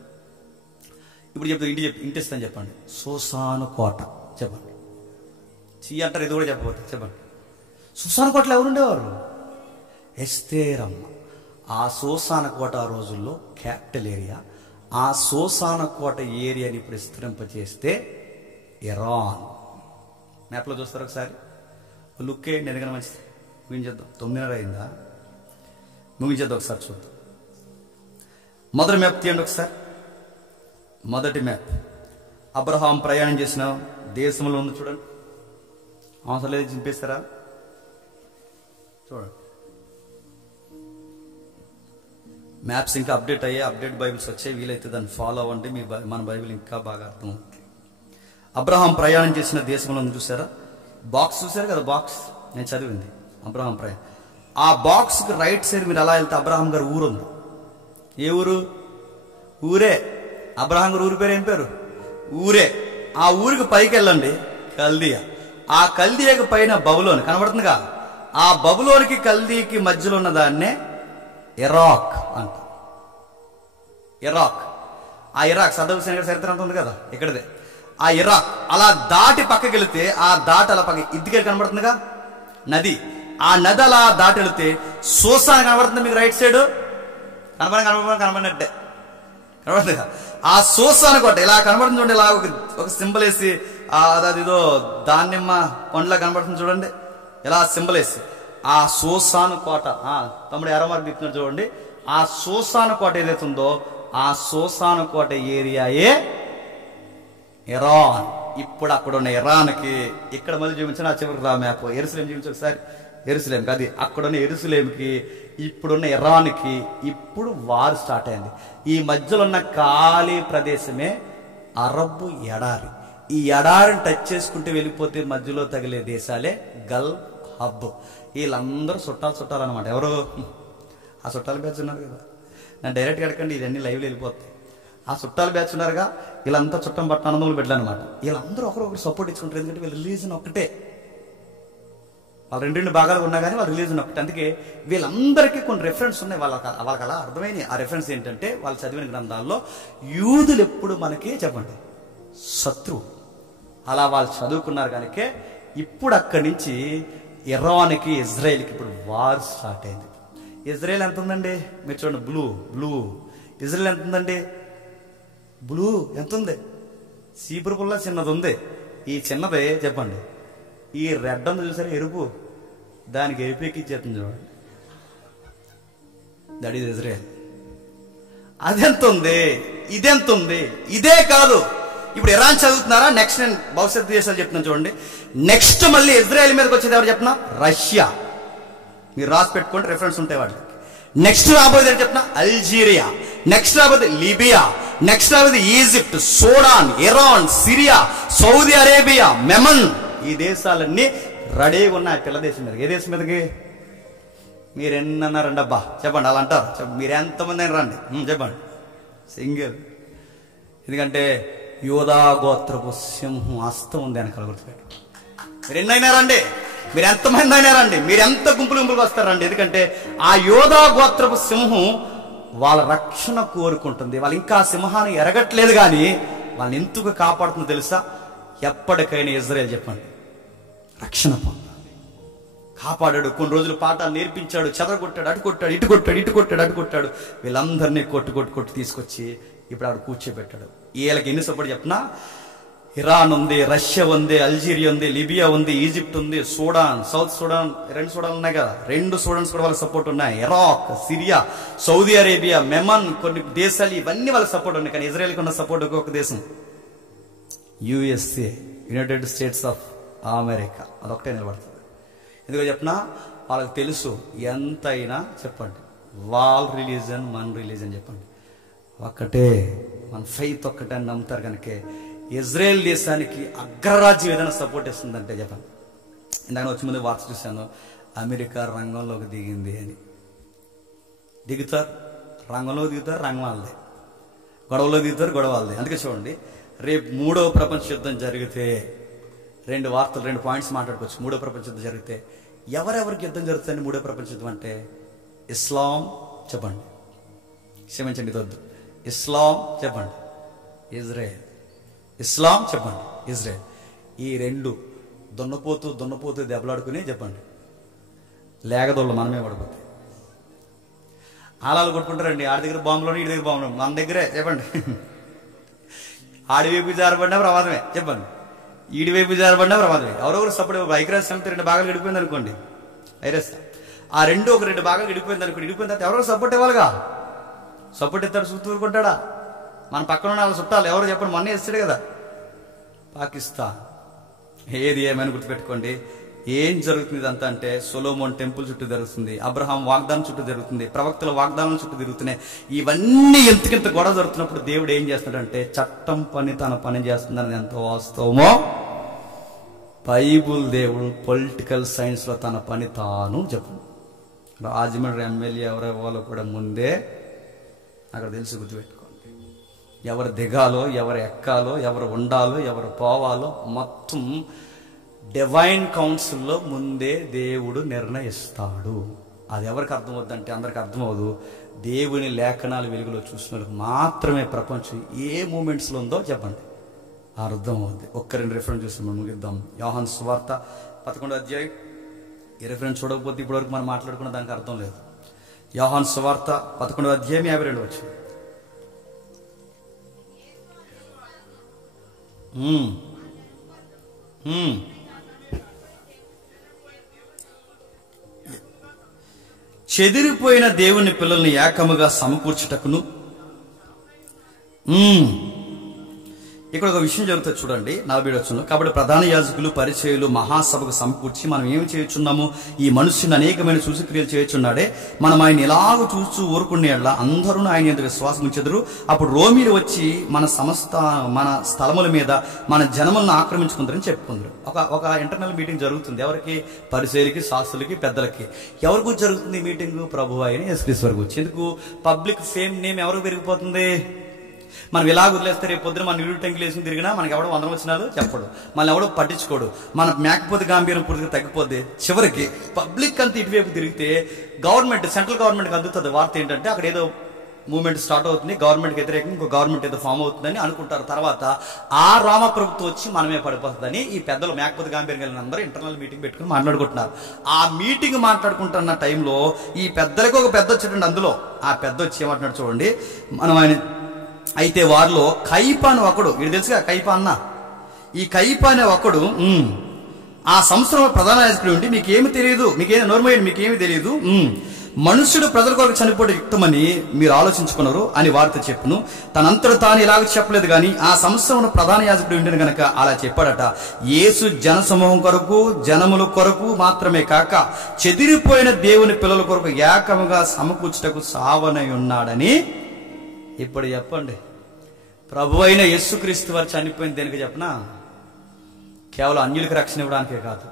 ఇప్పుడు చెప్తాను, ఇంటిస్తాను చెప్పండి. సూసాను కోట చెప్పండి. అంటారు, ఇది కూడా చెప్పబోతుంది చెప్పండి. సూసాను కోటలో ఎవరుండేవారు? ఎస్తేరమ్మ. ఆ సూసాన కోట ఆ రోజుల్లో క్యాపిటల్ ఏరియా. ఆ సూసాన కోట ఏరియాని ఇప్పుడు విస్తరింపచేస్తే ఇరాన్. మ్యాప్లో చూస్తారు ఒకసారి, లుక్ వేయండి, ఎందుకన్నా మంచిది. ముగించేద్దాం, 9:30 అయిందా? ముగించేద్దాం, ఒకసారి చూద్దాం. మొదటి మ్యాప్ తీయండి ఒకసారి. మొదటి మ్యాప్ అబ్రహాం ప్రయాణం చేసిన దేశంలో ఉంది చూడండి. అవసరం లేదు, చింపేస్తారా? చూడండి, మ్యాప్స్ ఇంకా అప్డేట్ బైబిల్స్ వచ్చాయి. వీలైతే దాన్ని ఫాలో అవ్వండి, మన బైబిల్ ఇంకా బాగా అర్థం అవుతుంది. అబ్రహాం ప్రయాణం చేసిన దేశంలో ఉంది చూసారా? బాక్స్ చూసారు కదా, బాక్స్ నేను చదివింది అబ్రహాం ప్రయాణం. ఆ బాక్స్కి రైట్ సైడ్ మీరు అలా వెళ్తే అబ్రహాం గారు ఊరు ఉంది. ఏ ఊరు? ఊరే. అబ్రహాం గారు ఊరి పేరు ఏం పేరు? ఊరే. ఆ ఊరికి పైకి వెళ్ళండి, కల్దియా. ఆ కల్దియాకి పైన బబులోని కనబడుతుందిగా. ఆ బబులోనికి కల్దీకి మధ్యలో ఉన్న దాన్నే ఇరాక్ అంట. ఇరాక్. ఆ ఇరాక్ సద్దాం హుస్సేన్ గారి చరిత్ర అంత ఉంది కదా, ఇక్కడదే. ఆ ఇరాక్ అలా దాటి పక్కకి వెళితే, ఆ దాటి అలా పక్క ఇద్దికెళ్ళి కనబడుతుందిగా నది. ఆ నది అలా దాటి వెళితే సూసాన్ కనబడుతుంది మీకు రైట్ సైడ్. కనబడినట్టే కనబడుతుందిగా. ఆ సూసాన్ కోట ఇలా కనబడుతుంది చూడండి. ఇలా ఒక సింబల్ వేసి, అదేదో దానిమ్మ పండ్లా కనబడుతుంది చూడండి, ఇలా సింబల్ వేసి. ఆ సూసాను కోట, తమ్ముడు ఎర్ర మార్క్ తిప్పుతున్నారు చూడండి. ఆ సూసాను కోట ఏదైతే ఉందో ఆ సూసాను కోట ఏరియాయే ఇరాన్. ఇప్పుడు అక్కడ ఉన్న ఇరాన్కి ఇక్కడ మళ్ళీ చూపించిన ఆ చివరికి రా మ్యాప్. ఎరుసలేం చూపించి ఒకసారి. ఎరుసలేం కాదు, అక్కడున్న ఎరుసలేంకి ఇప్పుడున్న ఇరాన్కి ఇప్పుడు వార్ స్టార్ట్ అయింది. ఈ మధ్యలో ఉన్న ఖాళీ ప్రదేశమే అరబ్బు ఎడారి. ఈ ఎడారిని టచ్ చేసుకుంటూ వెళ్ళిపోతే మధ్యలో తగిలే దేశాలే గల్ఫ్ హబ్. వీళ్ళందరూ చుట్టాలన్నమాట. ఎవరు? ఆ చుట్టాల బ్యాచ్ ఉన్నారు కదా, నేను డైరెక్ట్గా అడగండి, ఇవన్నీ లైవ్లో వెళ్ళిపోతాయి. ఆ చుట్టాల బ్యాచ్ ఉన్నారుగా, వీళ్ళంతా చుట్టం పట్టిన ఆనందములు పెట్టాలన్నమాట. వీళ్ళందరూ ఒకరొకరు సపోర్ట్ ఇచ్చుకుంటారు. ఎందుకంటే వీళ్ళ రిలీజన్ ఒక్కటే, వాళ్ళు రెండు భాగాలు ఉన్నా కానీ వాళ్ళ రిలీజన్ ఒకటి. అందుకే వీళ్ళందరికీ కొన్ని రెఫరెన్స్ ఉన్నాయి. వాళ్ళకి అలా అర్థమైనవి. ఆ రెఫరెన్స్ ఏంటంటే వాళ్ళు చదివిన గ్రంథాల్లో యూదులు ఎప్పుడు మనకి చెప్పండి శత్రువు. అలా వాళ్ళు చదువుకున్నారు కనుక ఇప్పుడు అక్కడి నుంచి ఇరాన్కి ఇజ్రాయెల్కి ఇప్పుడు వార్ స్టార్ట్ అయింది. ఇజ్రాయెల్ ఎంత ఉందండి మీరు చూడండి, బ్లూ. ఇజ్రాయెల్ ఎంత ఉందండి? బ్లూ ఎంత ఉంది? సీపురు పుల్ల చిన్నది ఉంది. ఈ చిన్నదే చెప్పండి, ఈ రెడ్ ఉంది చూసారా, ఎరుపు, దానికి ఎరుపు ఎక్కిచ్చేస్తుంది చూడండి, దట్ ఈజ్ ఇజ్రాయెల్. అదెంత ఉంది, ఇదెంత ఉంది? ఇదే కాదు, ఇప్పుడు ఇరాన్ చదువుతున్నారా? నెక్స్ట్ నేను భవిష్యత్తు దేశాలు చెప్తున్నాను చూడండి. నెక్స్ట్ మళ్ళీ ఇజ్రాయెల్ మీదకి వచ్చేది ఎవరు చెప్పిన? రష్యా. మీరు రాసి పెట్టుకోండి, రెఫరెన్స్ ఉంటాయి వాటికి. నెక్స్ట్ రాబోయేది ఏంటి చెప్పిన? అల్జీరియా. నెక్స్ట్ రాబోయేది లిబియా. నెక్స్ట్ రాబోయేది Egypt, Sudan, Iran, Syria, Saudi Arabia, Memon. ఈ దేశాలన్నీ రెడీగా ఉన్నాయి పిల్ల దేశం మీదకి. ఏ దేశం మీదకి? మీరు ఎన్నన్నారండి అబ్బా చెప్పండి, అలా అంటారు. మీరు ఎంతమంది అయినా రండి చెప్పండి, సింగిల్. ఎందుకంటే యోధా గోత్రపు సింహం హస్తం ఉంది వెనకాల, గుర్తుపెట్టు. మీరు ఎన్నైనా రండి, మీరు ఎంతమంది అయినా రండి, మీరు ఎంత గుంపులుగా వస్తారండి. ఎందుకంటే ఆ యోధా గోత్రపు సింహం వాళ్ళ రక్షణ కోరుకుంటుంది. వాళ్ళు ఇంకా సింహాన్ని ఎరగట్లేదు, కానీ వాళ్ళని ఎందుకు కాపాడుతుందో తెలుసా? ఎప్పటికైనా ఇజ్రాయెల్ చెప్పండి రక్షణ పొందాలి. కాపాడాడు, కొన్ని రోజులు పాఠాలు నేర్పించాడు, చెదరగొట్టాడు, అటు కొట్టాడు, ఇటు కొట్టాడు, ఇటు కొట్టాడు, అటు కొట్టాడు. వీళ్ళందరినీ కొట్టు తీసుకొచ్చి ఇప్పుడు ఆవిడ కూర్చోబెట్టాడు. వీళ్ళకి ఎన్ని సపోర్ట్ చెప్పినా, ఇరాన్ ఉంది, రష్యా ఉంది, అల్జీరియా ఉంది, లిబియా ఉంది, ఈజిప్ట్ ఉంది, సూడాన్, సౌత్ సూడాన్, 2 సూడాన్ ఉన్నాయి కదా, 2 సూడాన్స్ కూడా వాళ్ళకి సపోర్ట్ ఉన్నాయి. Iraq, Syria, Saudi Arabia, Memon, కొన్ని దేశాలు, ఇవన్నీ వాళ్ళకి సపోర్ట్ ఉన్నాయి. కానీ ఇజ్రాయెల్కి ఉన్న సపోర్ట్ ఒక దేశం, USA, United states of America. అదొకటే నిలబడుతుంది. ఎందుకో చెప్పినా, వాళ్ళకి తెలుసు ఎంతైనా చెప్పండి, వాళ్ళ రిలీజన్ మన రిలీజన్ చెప్పండి ఒక్కటే, మన ఫెయిత్ ఒక్కటే అని నమ్ముతారు. కనుక ఇజ్రాయెల్ దేశానికి అగ్రరాజ్యం ఏదైనా సపోర్ట్ ఇస్తుందంటే చెప్పండి. ఇందాక వచ్చి ముందు వార్త చూశాను, అమెరికా రంగంలోకి దిగింది అని. దిగుతారు, రంగంలోకి దిగుతారు, రంగం వాళ్ళదే. గొడవలో దిగుతారు, గొడవ వాళ్ళదే. అందుకే చూడండి, రేపు 3వ ప్రపంచ యుద్ధం జరిగితే 2 వార్తలు 2 పాయింట్స్ మాట్లాడుకోవచ్చు. 3వ ప్రపంచ యుద్ధం జరిగితే ఎవరెవరికి యుద్ధం జరుగుతుందని 3వ ప్రపంచ యుద్ధం అంటే ఇస్లాం చెప్పండి, క్షమించండి వద్దు, ఇస్లాం చెప్పండి, ఇజ్రాయెల్. ఇస్లాం చెప్పండి, ఇజ్రాయెల్. ఈ 2 దున్నపోతూ దెబ్బలాడుకుని చెప్పండి, లేగదోళ్ళు మనమే పడిపోతాయి. ఆలాలు కొట్టుకుంటారండి, ఆడి దగ్గర బాంబులోని ఈడి దగ్గర బాంబులో, మన దగ్గరే చెప్పండి. ఆడి వైపు జారబడినా ప్రమాదమే చెప్పండి, ఈడి వైపు జారబడినా ప్రమాదమే. ఎవరొకరు సపోర్ట్ ఐక్యరాజ్య సమితి 2 భాగాలు గడిపోయింది అనుకోండి, ఐరస్ ఆ 2 ఒక 2 భాగాలు గడిపోయింది అనుకోండి, గడిపోయిన తర్వాత ఎవరో సపోర్ట్ ఇవ్వాలిగా. సపోర్ట్ ఇస్తాడు, ఊరుకుంటాడా? మన పక్కన ఉన్న వాళ్ళు చుట్టాలు ఎవరు చెప్పండి, మొన్నే ఇస్తాడు కదా పాకిస్తాన్. ఏది ఏమైనా గుర్తుపెట్టుకోండి, ఏం జరుగుతుంది ఇదంతా అంటే సొలొమోన్ టెంపుల్ చుట్టూ జరుగుతుంది, అబ్రహాం వాగ్దానం చుట్టూ జరుగుతుంది, ప్రవక్తల వాగ్దానం చుట్టూ తిరుగుతున్నాయి. ఇవన్నీ ఎంతకింత గొడవ జరుగుతున్నప్పుడు దేవుడు ఏం చేస్తున్నాడంటే చట్టం పని తన పని చేస్తుందని ఎంత వాస్తవమో బైబుల్ దేవుడు పొలిటికల్ సైన్స్ లో తన పని తాను చెప్పండి. రాజమండ్రి ఎమ్మెల్యే ఎవరెవ్వాలో కూడా ముందే అక్కడ తెలిసి గుర్తుపెట్టుకోండి. ఎవరు దిగాలో, ఎవరు ఎక్కాలో, ఎవరు ఉండాలో, ఎవరు పోవాలో మొత్తం డివైన్ కౌన్సిల్లో ముందే దేవుడు నిర్ణయిస్తాడు. అది ఎవరికి అర్థమవుద్దంటే అందరికి అర్థమవుదు. దేవుని లేఖనాలు వెలుగులో చూసిన వాళ్ళకి మాత్రమే ప్రపంచం ఏ మూమెంట్స్లో ఉందో చెప్పండి అర్థమవుద్ది. 1-2 రిఫరెన్స్ చూసి మనం ముగిద్దాం. యోహాను సువార్త 11వ అధ్యాయం. ఈ రిఫరెన్స్ చూడకపోతే ఇప్పటివరకు మనం మాట్లాడుకున్న దానికి అర్థం లేదు. యోహాను సువార్త 11వ అధ్యాయం 52 వచ్చింది. చెదిరిపోయిన దేవుని పిల్లల్ని ఏకముగా సమకూర్చుటకును. ఇక్కడ ఒక విషయం జరుగుతుంది చూడండి, 40 వచనంలో. కాబట్టి ప్రధాన యాజకులు, పరిచయులు మహాసభకు సమకూర్చి మనం ఏమి చేయుచున్నాము, ఈ మనుష్యుని అనేకమైన సూచక్రియలు చేయుచున్నాడే, మనం ఆయన ఎలాగూ చూస్తూ ఊరుకునేలా అందరూ ఆయన యందు విశ్వాసం ఉంచెదరు. అప్పుడు రోమీలు వచ్చి మన స్థలముల మీద మన జనములను ఆక్రమించుకుంటారని చెప్పుకుందరు. ఒక ఇంటర్నల్ మీటింగ్ జరుగుతుంది. ఎవరికి? పరిచయులకి, శాస్త్రులకి, పెద్దలకి. ఎవరికి జరుగుతుంది మీటింగ్? ప్రభు అయిన యేసుక్రీస్తు వారికి వచ్చి. ఎందుకు? పబ్లిక్ ఫేమ్ నేమ్ ఎవరికి పెరిగిపోతుంది? మనం ఇలా వదిలేస్తే రేపు పొద్దున మన ఇల్లు టెంకులు వేసుకుని తిరిగినా మనకి ఎవడో 100 వచనాలు చెప్పడు, మనల్ని ఎవడో పట్టించుకోడు, మన మేకపోతే గాంభీర్యం పూర్తిగా తగ్గిపోద్ది. చివరికి పబ్లిక్ అంతా ఇటువైపు తిరిగితే సెంట్రల్ గవర్నమెంట్కి అందుతుంది వార్త ఏంటంటే అక్కడ ఏదో మూవ్మెంట్ స్టార్ట్ అవుతుంది, గవర్నమెంట్కి వ్యతిరేకంగా ఇంకో గవర్నమెంట్ ఏదో ఫామ్ అవుతుందని అనుకుంటారు. తర్వాత ఆ రామ ప్రభుత్వం వచ్చి మనమే పడిపోతుందని ఈ పెద్దలు మేకపోతే గాంభీర్యం కలిగిన అందరూ ఇంటర్నల్ మీటింగ్ పెట్టుకుని మాట్లాడుకుంటున్నారు. ఆ మీటింగ్ మాట్లాడుకుంటున్న టైంలో ఈ పెద్దలకు ఒక పెద్ద వచ్చేటండి. అందులో ఆ పెద్ద వచ్చి ఏమంటున్నాడు చూడండి, మనం ఆయన అయితే వారిలో కైప అని ఒకడు, వీడు తెలుసుగా కైప అన్న, ఈ కైప అనే ఒకడు ఆ సంవత్సరంలో ప్రధాన యాజకుడు ఉండి మీకేమి తెలియదు, మీకేమి నోర్మయ్యండి, మీకేమి తెలియదు, మనుష్యుడు ప్రజల కొరకు చనిపోవడం యుక్తమని మీరు ఆలోచించుకున్నారు అని వారితో చెప్పును. తనంతట తాను ఇలాగ చెప్పలేదు కానీ ఆ సంవత్సరంలో ప్రధాన యాజకుడు ఉండిన గనక అలా చెప్పాడట. యేసు జనసమూహం కొరకు, జనముల కొరకు మాత్రమే కాక చెదిరిపోయిన దేవుని పిల్లల కొరకు ఏకముగా సమకూర్చుటకు సావనై ఉన్నాడని. ఇప్పుడు చెప్పండి, ప్రభు అయిన యేసుక్రీస్తు వారు చనిపోయింది దేనికి చెప్పనా? కేవలం అన్యులకు రక్షణ ఇవ్వడానికే కాదు.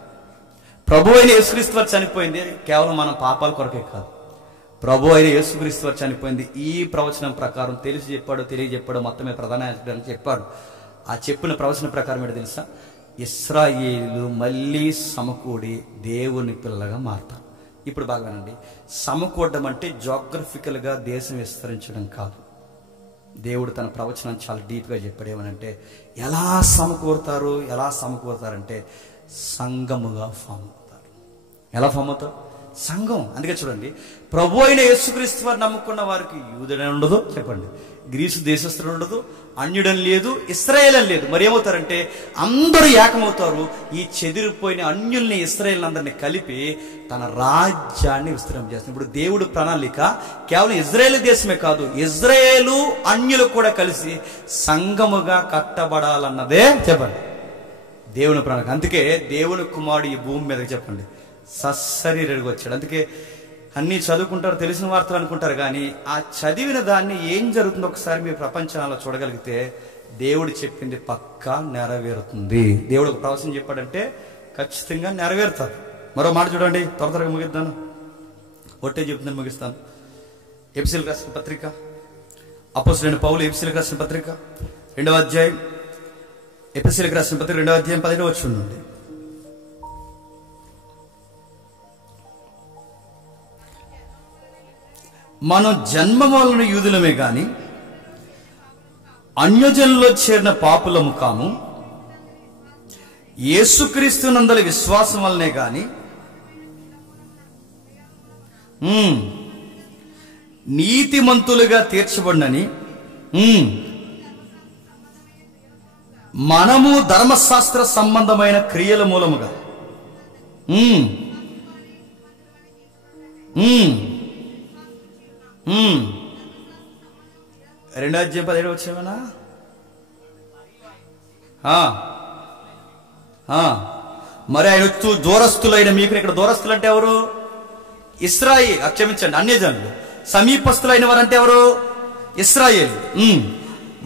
ప్రభు అయిన యేసుక్రీస్తు వారు చనిపోయింది కేవలం మన పాపాల కొరకే కాదు. ప్రభు అయిన యేసుక్రీస్తు వారు చనిపోయింది ఈ ప్రవచనం ప్రకారం తెలిసి చెప్పాడు, తెలియజెప్పాడు, మొత్తమే ప్రధాన యాజకుడు చెప్పాడు. ఆ చెప్పిన ప్రవచనం ప్రకారం ఏంటో తెలుసా? ఇశ్రాయేలు మళ్ళీ సమకూడి దేవుని పిల్లగా మారతారు. ఇప్పుడు బాగా వినండి, సమకూడడం అంటే జోగ్రఫికల్గా దేశం విస్తరించడం కాదు. దేవుడు తన ప్రవచనం చాలా డీప్గా చెప్పాడు. ఏమనంటే ఎలా సమకూరుతారంటే సంఘముగా ఫామ్ అవుతారు. ఎలా ఫామ్ అవుతారు? సంఘం. అందుకే చూడండి, ప్రభు అయిన యేసుక్రీస్తు వారు నమ్ముకున్న వారికి యూదుడని ఉండదు చెప్పండి, గ్రీసు దేశస్థుడు ఉండదు, అన్యుడని లేదు, ఇశ్రాయేల్ అని లేదు. మరి ఏమవుతారంటే అందరూ ఏకమవుతారు. ఈ చెదిరిపోయిన అన్యుల్ని, ఇశ్రాయేల్ అందరినీ కలిపి తన రాజ్యాన్ని విస్తరింప చేస్తుంది. ఇప్పుడు దేవుడు ప్రణాళిక కేవలం ఇజ్రాయేల్ దేశమే కాదు, ఇజ్రాయేలు అన్యులు కూడా కలిసి సంఘముగా కట్టబడాలన్నదే చెప్పండి దేవుని ప్రణాళిక. అందుకే దేవుని కుమారుడు ఈ భూమి మీద చెప్పండి సశరీరుడిగా వచ్చాడు. అందుకే అన్నీ చదువుకుంటారు, తెలిసిన వార్తలు అనుకుంటారు, కానీ ఆ చదివిన దాన్ని ఏం జరుగుతుందో ఒకసారి మీరు ప్రపంచంలో చూడగలిగితే దేవుడు చెప్పింది పక్కా నెరవేరుతుంది. దేవుడు ఒక ప్రవచనం చెప్పాడంటే ఖచ్చితంగా నెరవేరుతుంది. మరో మాట చూడండి, త్వరగా ముగిద్దాను, ఒట్టే చెప్తున్నాను, ముగిస్తాను. ఎఫెసీయులకు రాసిన పత్రిక, అపోస్తలుడైన పౌలు ఎఫెసీయులకు రాసిన పత్రిక 2వ అధ్యాయం, ఎఫెసీయులకు రాసిన పత్రిక 2వ అధ్యాయం 15వ వచనం నుండి, మనం జన్మ వలన యూదులమే గాని అన్యజనుల్లో చేరిన పాపులము కాము, యేసుక్రీస్తు నందలి విశ్వాసం వల్లనే గాని నీతిమంతులుగా తీర్చబడినని మనము ధర్మశాస్త్ర సంబంధమైన క్రియల మూలముగా 2వ అధ్యాయం 17వ వచ్చేమనా? మరి ఆయన వచ్చు దూరస్తులైన మీకు. ఇక్కడ దూరస్తులు అంటే ఎవరు? ఇశ్రాయేలు, క్షమించండి, అన్యజనులు. సమీపస్తులైన వారంటే ఎవరు? ఇశ్రాయేలు.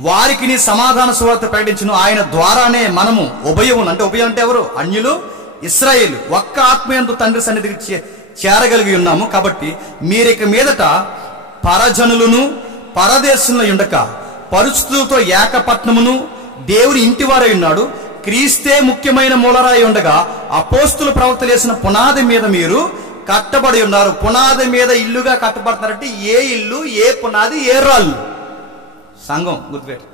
వారికి నీ సమాధాన సువార్త ప్రకటించును. ఆయన ద్వారానే మనము ఉభయమును, అంటే ఉభయం అంటే ఎవరు? అన్యులు, ఇశ్రాయేలు, ఒక్క ఆత్మయందు తండ్రి సన్నిధికి చేరగలిగి ఉన్నాము. కాబట్టి మీరిక మీదట పరజనులను పరదేశంలో ఉండక పరిస్థితులతో ఏకపట్నమును దేవుని ఇంటివారై ఉన్నాడు. క్రీస్తే ముఖ్యమైన మూలరాయి ఉండగా అపోస్తుల ప్రవక్తలు వేసిన పునాది మీద మీరు కట్టబడి ఉన్నారు. పునాది మీద ఇల్లుగా కట్టబడుతున్నారంటే ఏ ఇల్లు, ఏ పునాది, ఏ రాళ్ళు? సంఘం. గుర్తుపెట్టు.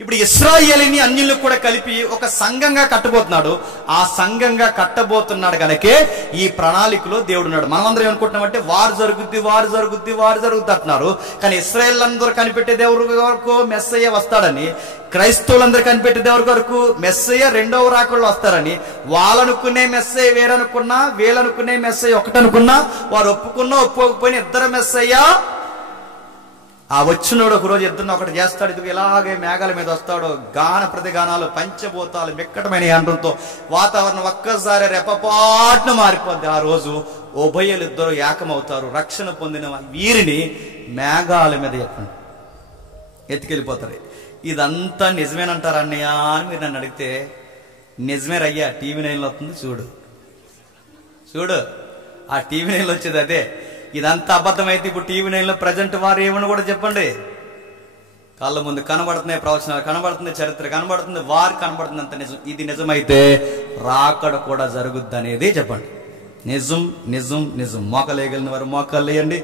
ఇప్పుడు ఇశ్రాయేలుని అన్యులు కూడా కలిపి ఒక సంఘంగా కట్టబోతున్నాడు. ఆ సంఘంగా కట్టబోతున్నాడు కనుకే ఈ ప్రణాళికలో దేవుడు ఉన్నాడు. మనమందరం ఏమనుకుంటున్నామంటే వారు జరుగుద్ది, వారు జరుగుద్ది, వారు జరుగుద్ది అంటున్నారు. కానీ ఇశ్రాయేల్ అందరూ కనిపెట్టేది ఎవరి వరకు? మెస్సయ్య వస్తాడని. క్రైస్తవులందరూ కనిపెట్టేది ఎవరి వరకు? మెస్సయ్య రెండవ రాకడలో వస్తారని. వాళ్ళనుకునే మెస్సయ్య వేరనుకున్నా, వీళ్ళనుకునే మెస్సయ్య ఒకటనుకున్నా, వారు ఒప్పుకున్నా ఒప్పుకోకపోయినా ఇద్దరు మెస్సయ్య. ఆ వచ్చినోడు ఒక రోజు ఇద్దరిని ఒకటి చేస్తాడు. ఇది ఇలాగే మేఘాల మీద వస్తాడు. గాన ప్రతిగానాలు, పంచభూతాలు, మిక్కటమైన యంత్రంతో వాతావరణం ఒక్కసారి రెపపాటును మారిపోద్ది. ఆ రోజు ఉభయులు ఇద్దరు ఏకమవుతారు. రక్షణ పొందిన వీరిని మేఘాల మీద ఎత్తుకెళ్ళిపోతారు. ఇదంతా నిజమేనంటారు అన్నయ్య అని మీరు నన్ను అడిగితే, నిజమే రయ్యా. టీవీ 9లో వస్తుంది చూడు. ఆ టీవీ 9లో వచ్చేది అదే. ఇదంతా అబద్ధమైతే ఇప్పుడు టీవీ 9లో ప్రజెంట్ వారు ఏమని కూడా చెప్పండి. కళ్ళ ముందు కనబడుతున్నాయి ప్రవచనాలు, కనబడుతుంది చరిత్ర, కనబడుతుంది వారు, కనబడుతుంది అంత నిజం. ఇది నిజమైతే రాకడ కూడా జరుగుద్ది అనేది చెప్పండి. నిజం నిజం నిజం. మోకాలేయగలిగిన వారు మోకాలు వేయండి,